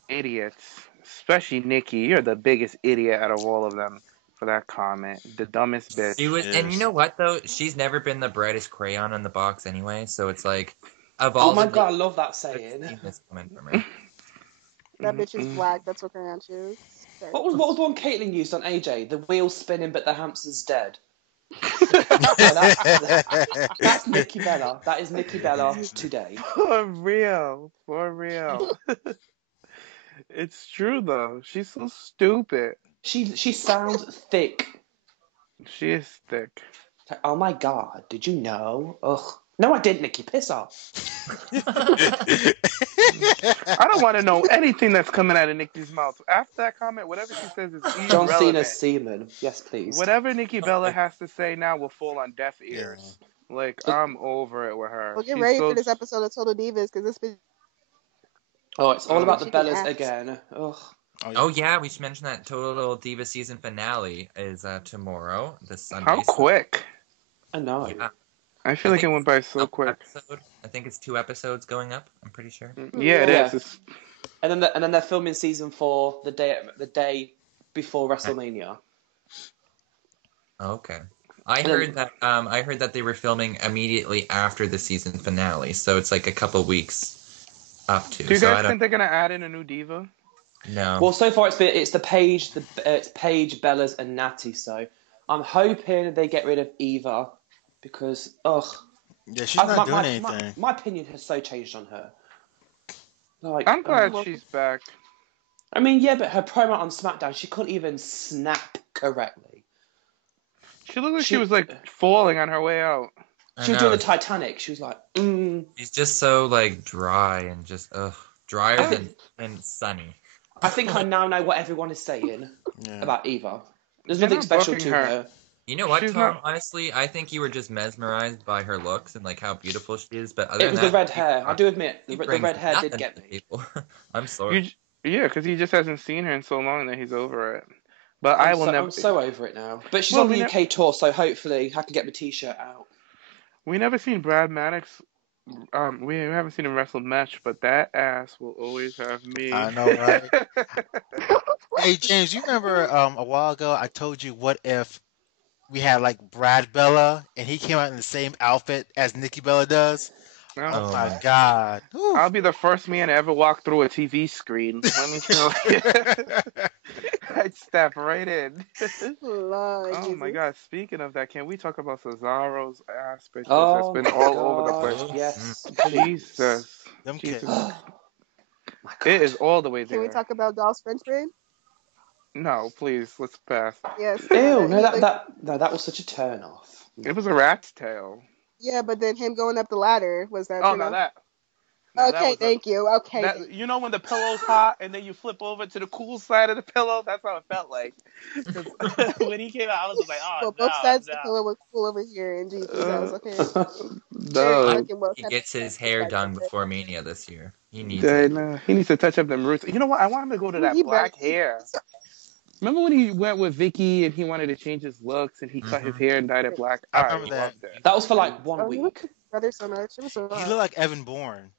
idiots. Especially Nikki. You're the biggest idiot out of all of them for that comment. The dumbest bitch. She was, and you Yes. know what though? She's never been the brightest crayon in the box anyway. So it's like, of all Oh my the god, I love that I've saying. seen this coming from her. That bitch is black. That's what crayon she is. Sorry. What was the one Caitlyn used on AJ? The wheel's spinning, but the hamster's dead. That's Nikki Bella. That is Nikki Bella today. For real. For real. It's true though. She's so stupid. She sounds thick. She is thick. Like, oh my god, did you know? Ugh. No, I didn't, Nikki. Piss off. I don't want to know anything that's coming out of Nikki's mouth. After that comment, whatever she says is John irrelevant. Cena's semen. Yes, please. Whatever Nikki Bella has to say now will fall on deaf ears. Like, I'm over it with her. Well, get She's ready so- for this episode of Total Divas, because this bitch. Oh, it's all about the She can Bellas act. again. Ugh. Oh yeah, we should mention that Total Diva season finale is tomorrow, this Sunday. How quick? I know. Yeah. I feel like it went by so quick. I think it's 2 episodes going up. I'm pretty sure. Yeah, it Yeah. is. And then they're filming season 4 the day before WrestleMania. Okay. I heard that they were filming immediately after the season finale, so it's like a couple weeks up to. Do you guys think they're gonna add in a new diva? No. Well, so far it's Paige, Bellas, and Natty. So I'm hoping they get rid of Eva because yeah, she's not doing anything. My opinion has so changed on her. Like, I'm glad she's back. I mean, yeah, but her promo on SmackDown, she couldn't even snap correctly. She looked like she was like falling on her way out. She was doing the Titanic. She was like, She's just so like dry and just drier than Sunny. I think I now know what everyone is saying about Eva. There's nothing special to her. You know what, Tom? Honestly, I think you were just mesmerized by her looks and like how beautiful she is. But other it was than the red hair. I do admit the red hair did get me. I'm sorry. Yeah, because he just hasn't seen her in so long that he's over it. But I'm so over it now. But she's on the UK tour, so hopefully I can get my T-shirt out. We never seen Brad Maddox. We haven't seen him wrestle match, but that ass will always have me. I know, right? Hey, James, you remember a while ago I told you what if we had like Brad Bella and he came out in the same outfit as Nikki Bella does? Oh my God. Whew. I'll be the first man to ever walk through a TV screen. Let me tell you. I'd step right in. Oh my God. Speaking of that, can we talk about Cesaro's ass pictures that's been all over the place? Yes. Jesus. It is all the way there. Can we talk about Doll's French braid? No, please. Let's pass. Yes. Ew, that was such a turn off. It was a rat's tail. Yeah, but then him going up the ladder was that. Oh, no, that. Okay, thank you. Okay. You know when the pillow's hot and then you flip over to the cool side of the pillow? That's how it felt like. When he came out, I was just like, well, both sides of the pillow were cool over here in Jesus' house. Okay. No. He gets his hair done before Mania this year. He needs He needs to touch up them roots. You know what? I want him to go to that black hair. Remember when he went with Vicky and he wanted to change his looks and he cut his hair and dyed it black? I remember that. That was for like 1 week. Brother so much. It was so He looked like Evan Bourne.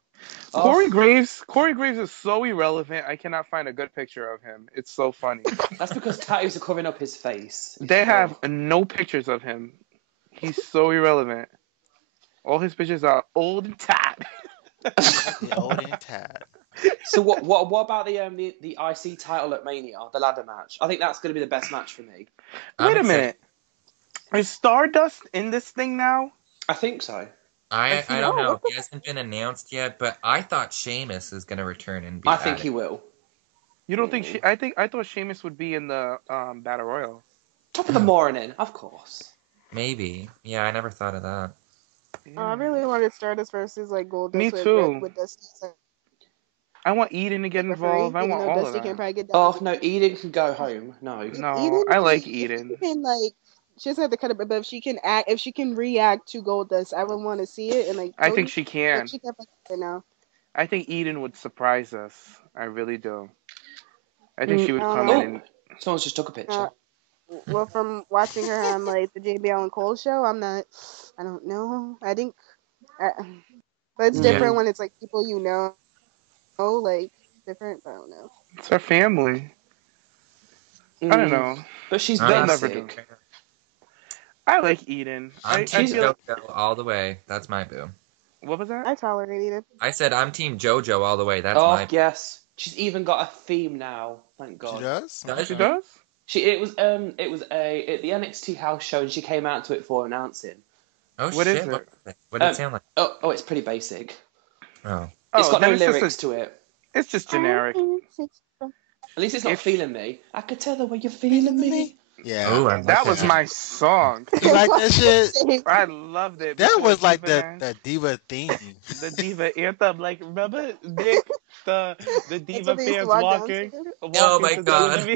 Corey Graves is so irrelevant. I cannot find a good picture of him. It's so funny. That's because tattoos are covering up his face. They have no pictures of him. He's so irrelevant. All his pictures are old and tat. Old and tat. So what about the IC title at Mania, the ladder match? I think that's going to be the best match for me. Wait a minute. Is Stardust in this thing now? I think so. I don't know. He hasn't been announced yet, but I thought Jaymes is going to return and be I think he will. You don't think I thought Jaymes would be in the Battle Royal. Top of the morning, of course. Maybe. Yeah, I never thought of that. I really wanted Stardust versus like Goldust. Me too. With Dusty. I want Eden to get involved. I want all of that. Oh no, Eden can go home. No, Eden, I like Eden. She doesn't have to cut it, but if she can react to Goldust, I would want to see it. And like, I think she can. She can now. I think Eden would surprise us. I really do. I think she would come in and. Someone's just took a picture. Well, from watching her on like the JBL and Cole show, I don't know. I think, but it's different when it's like people you know. Like different, I don't know. It's her family. I don't know, but she's basic. I like Eden. I'm Team JoJo all the way. That's my boo. What was that? I tolerate Eden. I said I'm Team JoJo all the way. That's my. Oh yes, she's even got a theme now. Thank God. She does. She does. It was at the NXT house show, and she came out to it for announcing. Oh what shit! Is it? What did it sound like? Oh, it's pretty basic. Oh. It's got no lyrics to it. It's just generic. At least it's not feeling me. I could tell the way you're feeling me. Yeah. Oh, that was my song. You like that shit? I loved it. That was like the diva theme. The diva anthem. Like, remember, Nick, the diva fans walking? Oh my God.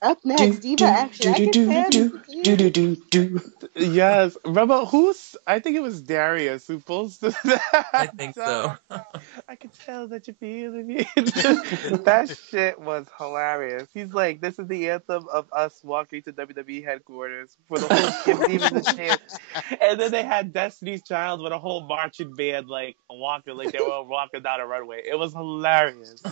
Up next, Diva Action. Yes. Remember I think it was Darius who posted that. I think so. I can tell that you're feeling me. That shit was hilarious. He's like, this is the anthem of us walking to WWE headquarters for the whole Give Divas a chance. And then they had Destiny's Child with a whole marching band, like walking, like they were all walking down a runway. It was hilarious.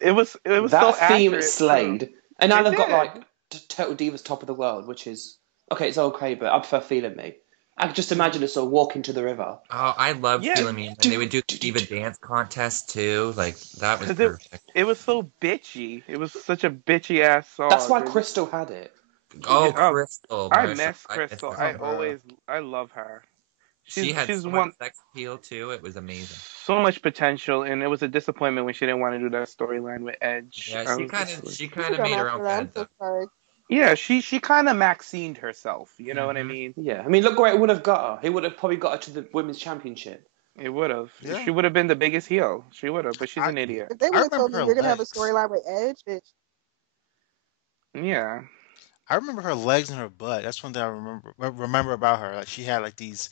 It was That so theme accurate. slayed. And now It they've got did. like Total Divas Top of the World, which is okay. It's okay, but I prefer Feeling Me. I could just imagine us all walking to the river. Oh, I loved Yeah. Feeling Me. And they would do the Diva dance contest too. Like that was perfect. It was so bitchy. It was such a bitchy ass song. That's why Crystal had it. Oh, Oh, Crystal. I Marsha, miss Crystal. I love her. She had she's so one much sex appeal too. It was amazing. so much potential, and it was a disappointment when she didn't want to do that storyline with Edge. Yeah, I she was kind just of like- she kind of made her own I'm bed. so Though. sorry. Yeah, she kind of Maxine'd herself. You know what I Mhm. mean? Yeah, I mean, look where it would have got her. He would have probably got her to the Women's Championship. It would have. Yeah. She would have been the biggest heel. She would have, but she's an idiot. If they would have told me remember you're her gonna have a legs. storyline with Edge, bitch. Yeah. I remember her legs and her butt. That's one thing I remember about her. Like she had like these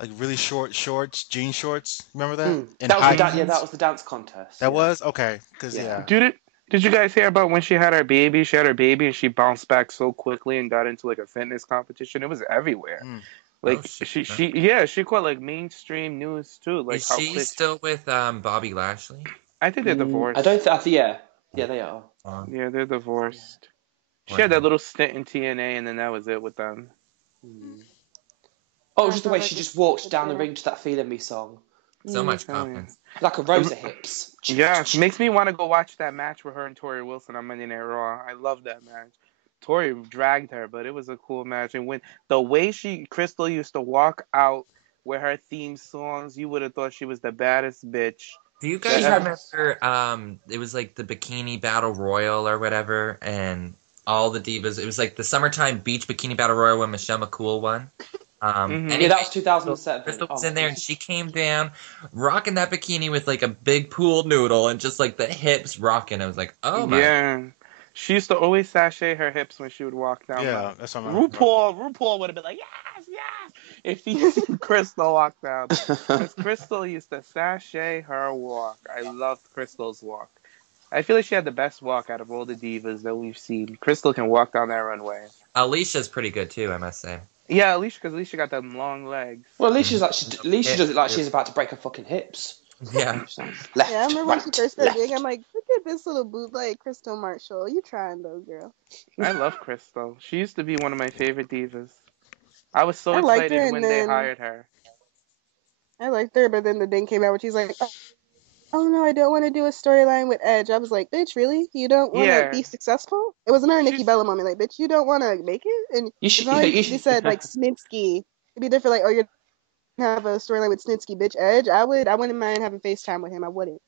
like really short shorts, jean shorts. Remember that? And That was high the jeans? that was the dance contest. That yeah. was okay. Because Yeah. Did you guys hear about when she had her baby? She had her baby and she bounced back so quickly and got into like a fitness competition. It was everywhere. Mm. Like Oh, shit. she caught like mainstream news too. Like Is how she quick. still with Bobby Lashley? I think they're divorced. I don't think. Yeah, they are. Yeah, they're divorced. She Wow. had that little stint in TNA, and then that was it with them. Oh, just the way I she thought just walked it down the did. ring to that "Feeling Me" song, So much hell yeah. confidence. like a Rosa hips. Yeah, makes me want to go watch that match with her and Tori Wilson on Monday Night Raw. I love that match. Tori dragged her, but it was a cool match. And when the way Crystal used to walk out with her theme songs, you would have thought she was the baddest bitch. Do you guys She had- remember? It was like the Bikini Battle Royal or whatever, and all the divas. It was like the summertime beach bikini battle royal when Michelle McCool won. Yeah, that was 2007. Crystal was in there, and she came down, rocking that bikini with like a big pool noodle and just like the hips rocking. I was like, oh my. Yeah. She used to always sashay her hips when she would walk down. Yeah, that's what I'm RuPaul would have been like, yes, if he seen Crystal walk down. Because Crystal used to sashay her walk. I loved Crystal's walk. I feel like she had the best walk out of all the divas that we've seen. Crystal can walk down that runway. Alicia's pretty good too, I must say. Yeah, because Alicia got them long legs. Well, Alicia's does it like she's about to break her fucking hips. Yeah. Left, Yeah, I remember right, when she first started left. doing. I'm like, look at this little bootleg Crystal Marshall. You trying though, girl? I love Crystal. She used to be one of my favorite divas. I was so I liked her, excited and when they then- hired her. I liked her, but then the thing came out where she's like, oh no, I don't want to do a storyline with Edge. I was like, bitch, really? You don't want to Yeah. be successful? It was another Nikki She's- Bella moment. Like, bitch, you don't want to make it? And You should- it's not like you she should- said like Snitsky. It'd be different. Like, oh, you're gonna have a storyline with Snitsky, bitch. Edge. I wouldn't mind having FaceTime with him. I wouldn't.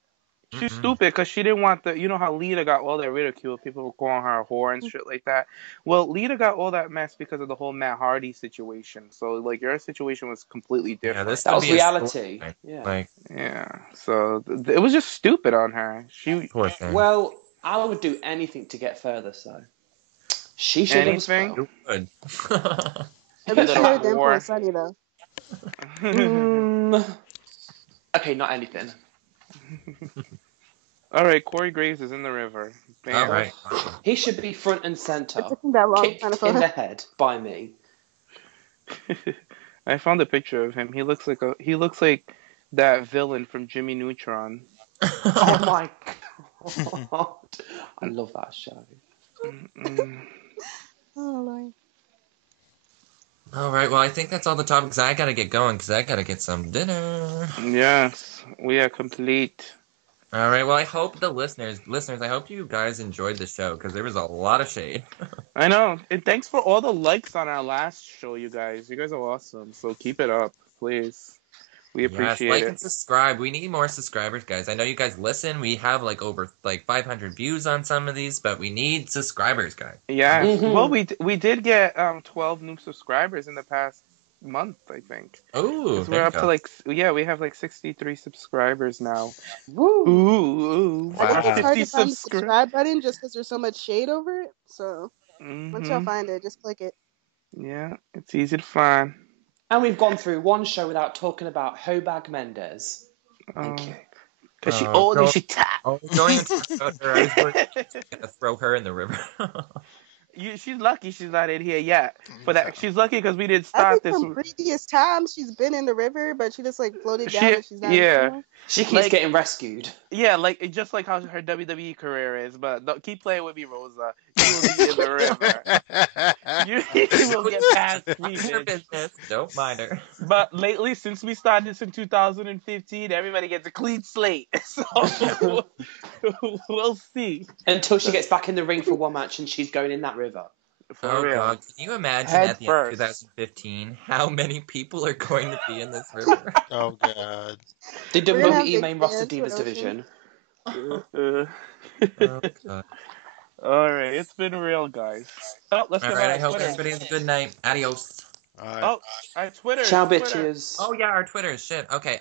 She's Mhm. stupid because she didn't want you know how Lita got all that ridicule. People were calling her a whore and shit like that. Well, Lita got all that mess because of the whole Matt Hardy situation. So, like, your situation was completely Yeah, different. this That would was be a reality. storyline. Yeah. Like, Yeah. So, it was just stupid on her. She poor thing. Well, I would do anything to get further. So she should have as Anything? well. Good. I bet she little got a damn whore. for Sunny though. Okay, not anything. All right, Corey Graves is in the river. Bam. All right. He should be front and center, It took me that long kicked trying to in find the head by me. I found a picture of him. He looks like that villain from Jimmy Neutron. Oh my god! I love that show. Mm. Oh Lord. All right. Well, I think that's all the topics. I gotta get going because I gotta get some dinner. Yes, we are complete. All right. Well, I hope the listeners, I hope you guys enjoyed the show because there was a lot of shade. I know. And thanks for all the likes on our last show, you guys. You guys are awesome. So keep it up, please. We appreciate like it. and subscribe. We need more subscribers, guys. I know you guys listen. We have like over 500 views on some of these, but we need subscribers, guys. Yeah. Mhm. Well, we did get 12 new subscribers in the past month, I think. Ooh, We're up to we have like 63 subscribers now. Woo! Ooh. Wow. I think it's hard to find the subscri- subscribe button just because there's so much shade over it. So once y'all Mhm. find it, just click it. Yeah, it's easy to find. And we've gone through one show without talking about Hobag Mendez. Thank you. Because she Oh, old and don't- she tight. Oh, don't even talk about her. I was gonna throw her in the river. she's lucky she's not in here yet. But she's lucky because we didn't I start think this. from previous times she's been in the river, but she just like floated down and she's not in the show. She keeps getting rescued. Yeah, like just like how her WWE career is. But keep playing with me, Rosa. You will be in the river. You will get past me, bitch. Don't mind her. But lately, since we started this in 2015, everybody gets a clean slate. So we'll see. Until she gets back in the ring for one match and she's going in that river. Oh God! Can you imagine at the end of 2015 how many people are going to be in this river? Oh God! The WWE main roster Divas division. Oh God! All right, it's been real, guys. Oh, let's All get right, I on hope Twitter. everybody has a good night. Adios. Oh, our Twitter. Ciao, bitches. Oh yeah, our Twitter. Shit. Okay.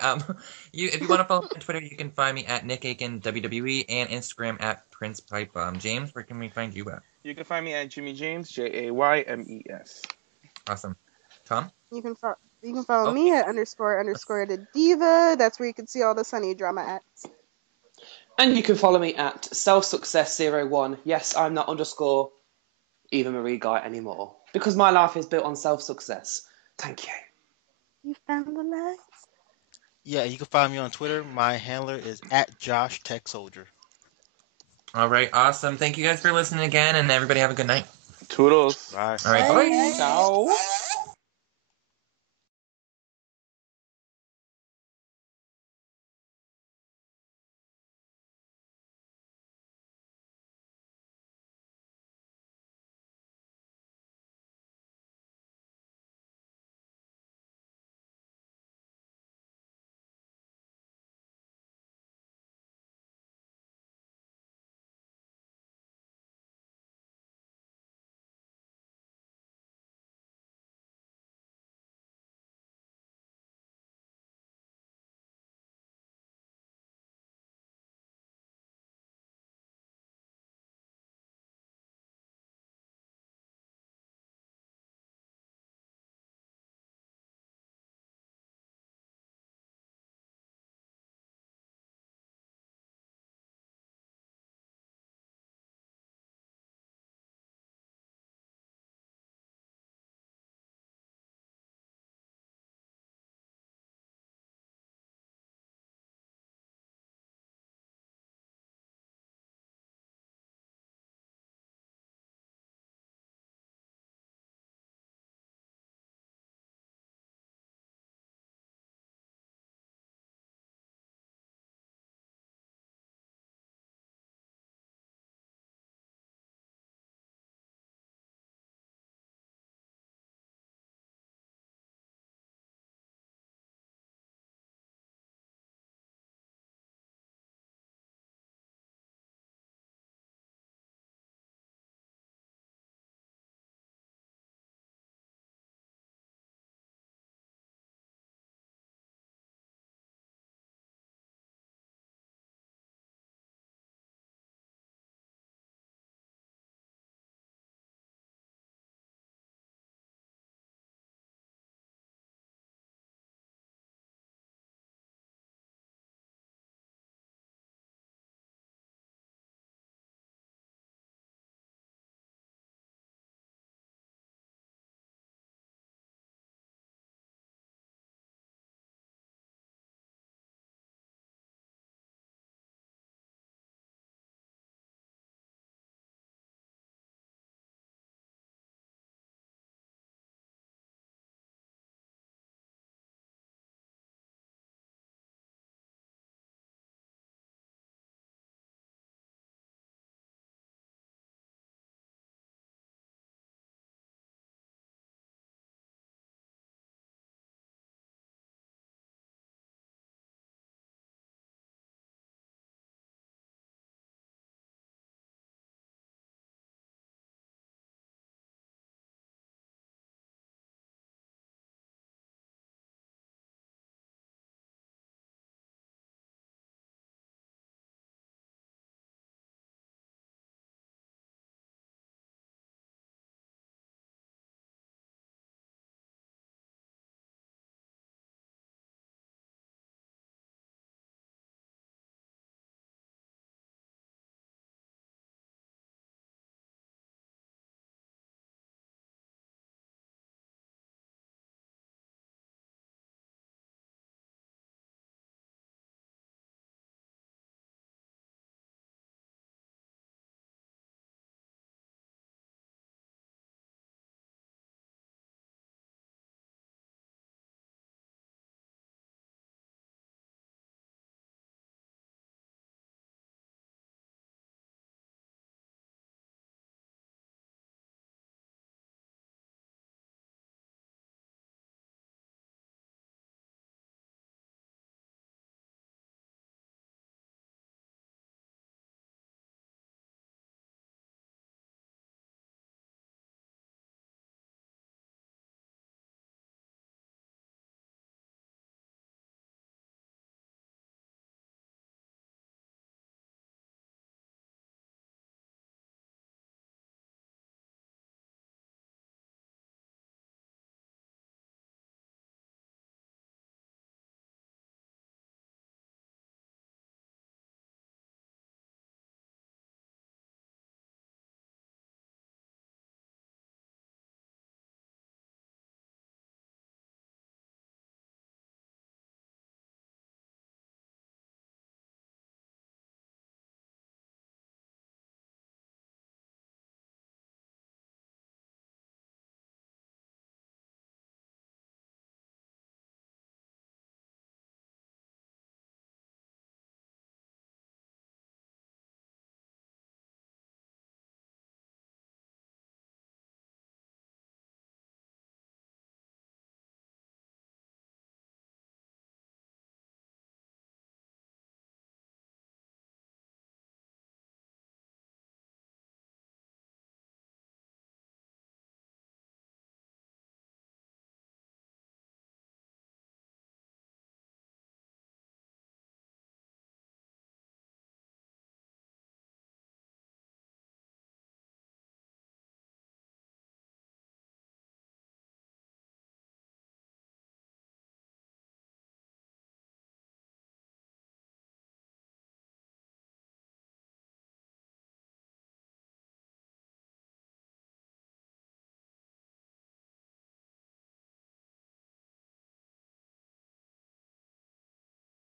If you want to follow me on Twitter, you can find me at Nick Aiken WWE and Instagram at Prince Pipebomb. James, where can we find you at? You can find me at Jimmy Jaymes, Jaymes. Awesome. Tom? You can follow me at __ the diva. That's where you can see all the Sunny drama at. And you can follow me at selfsuccess01. Yes, I'm not _ Eva Marie guy anymore. Because my life is built on self-success. Thank you. You found the light? Yeah, you can find me on Twitter. My handler is at Josh Tech Soldier. All right, awesome. Thank you guys for listening again, and everybody have a good night. Toodles. Bye. All right, bye. Ciao.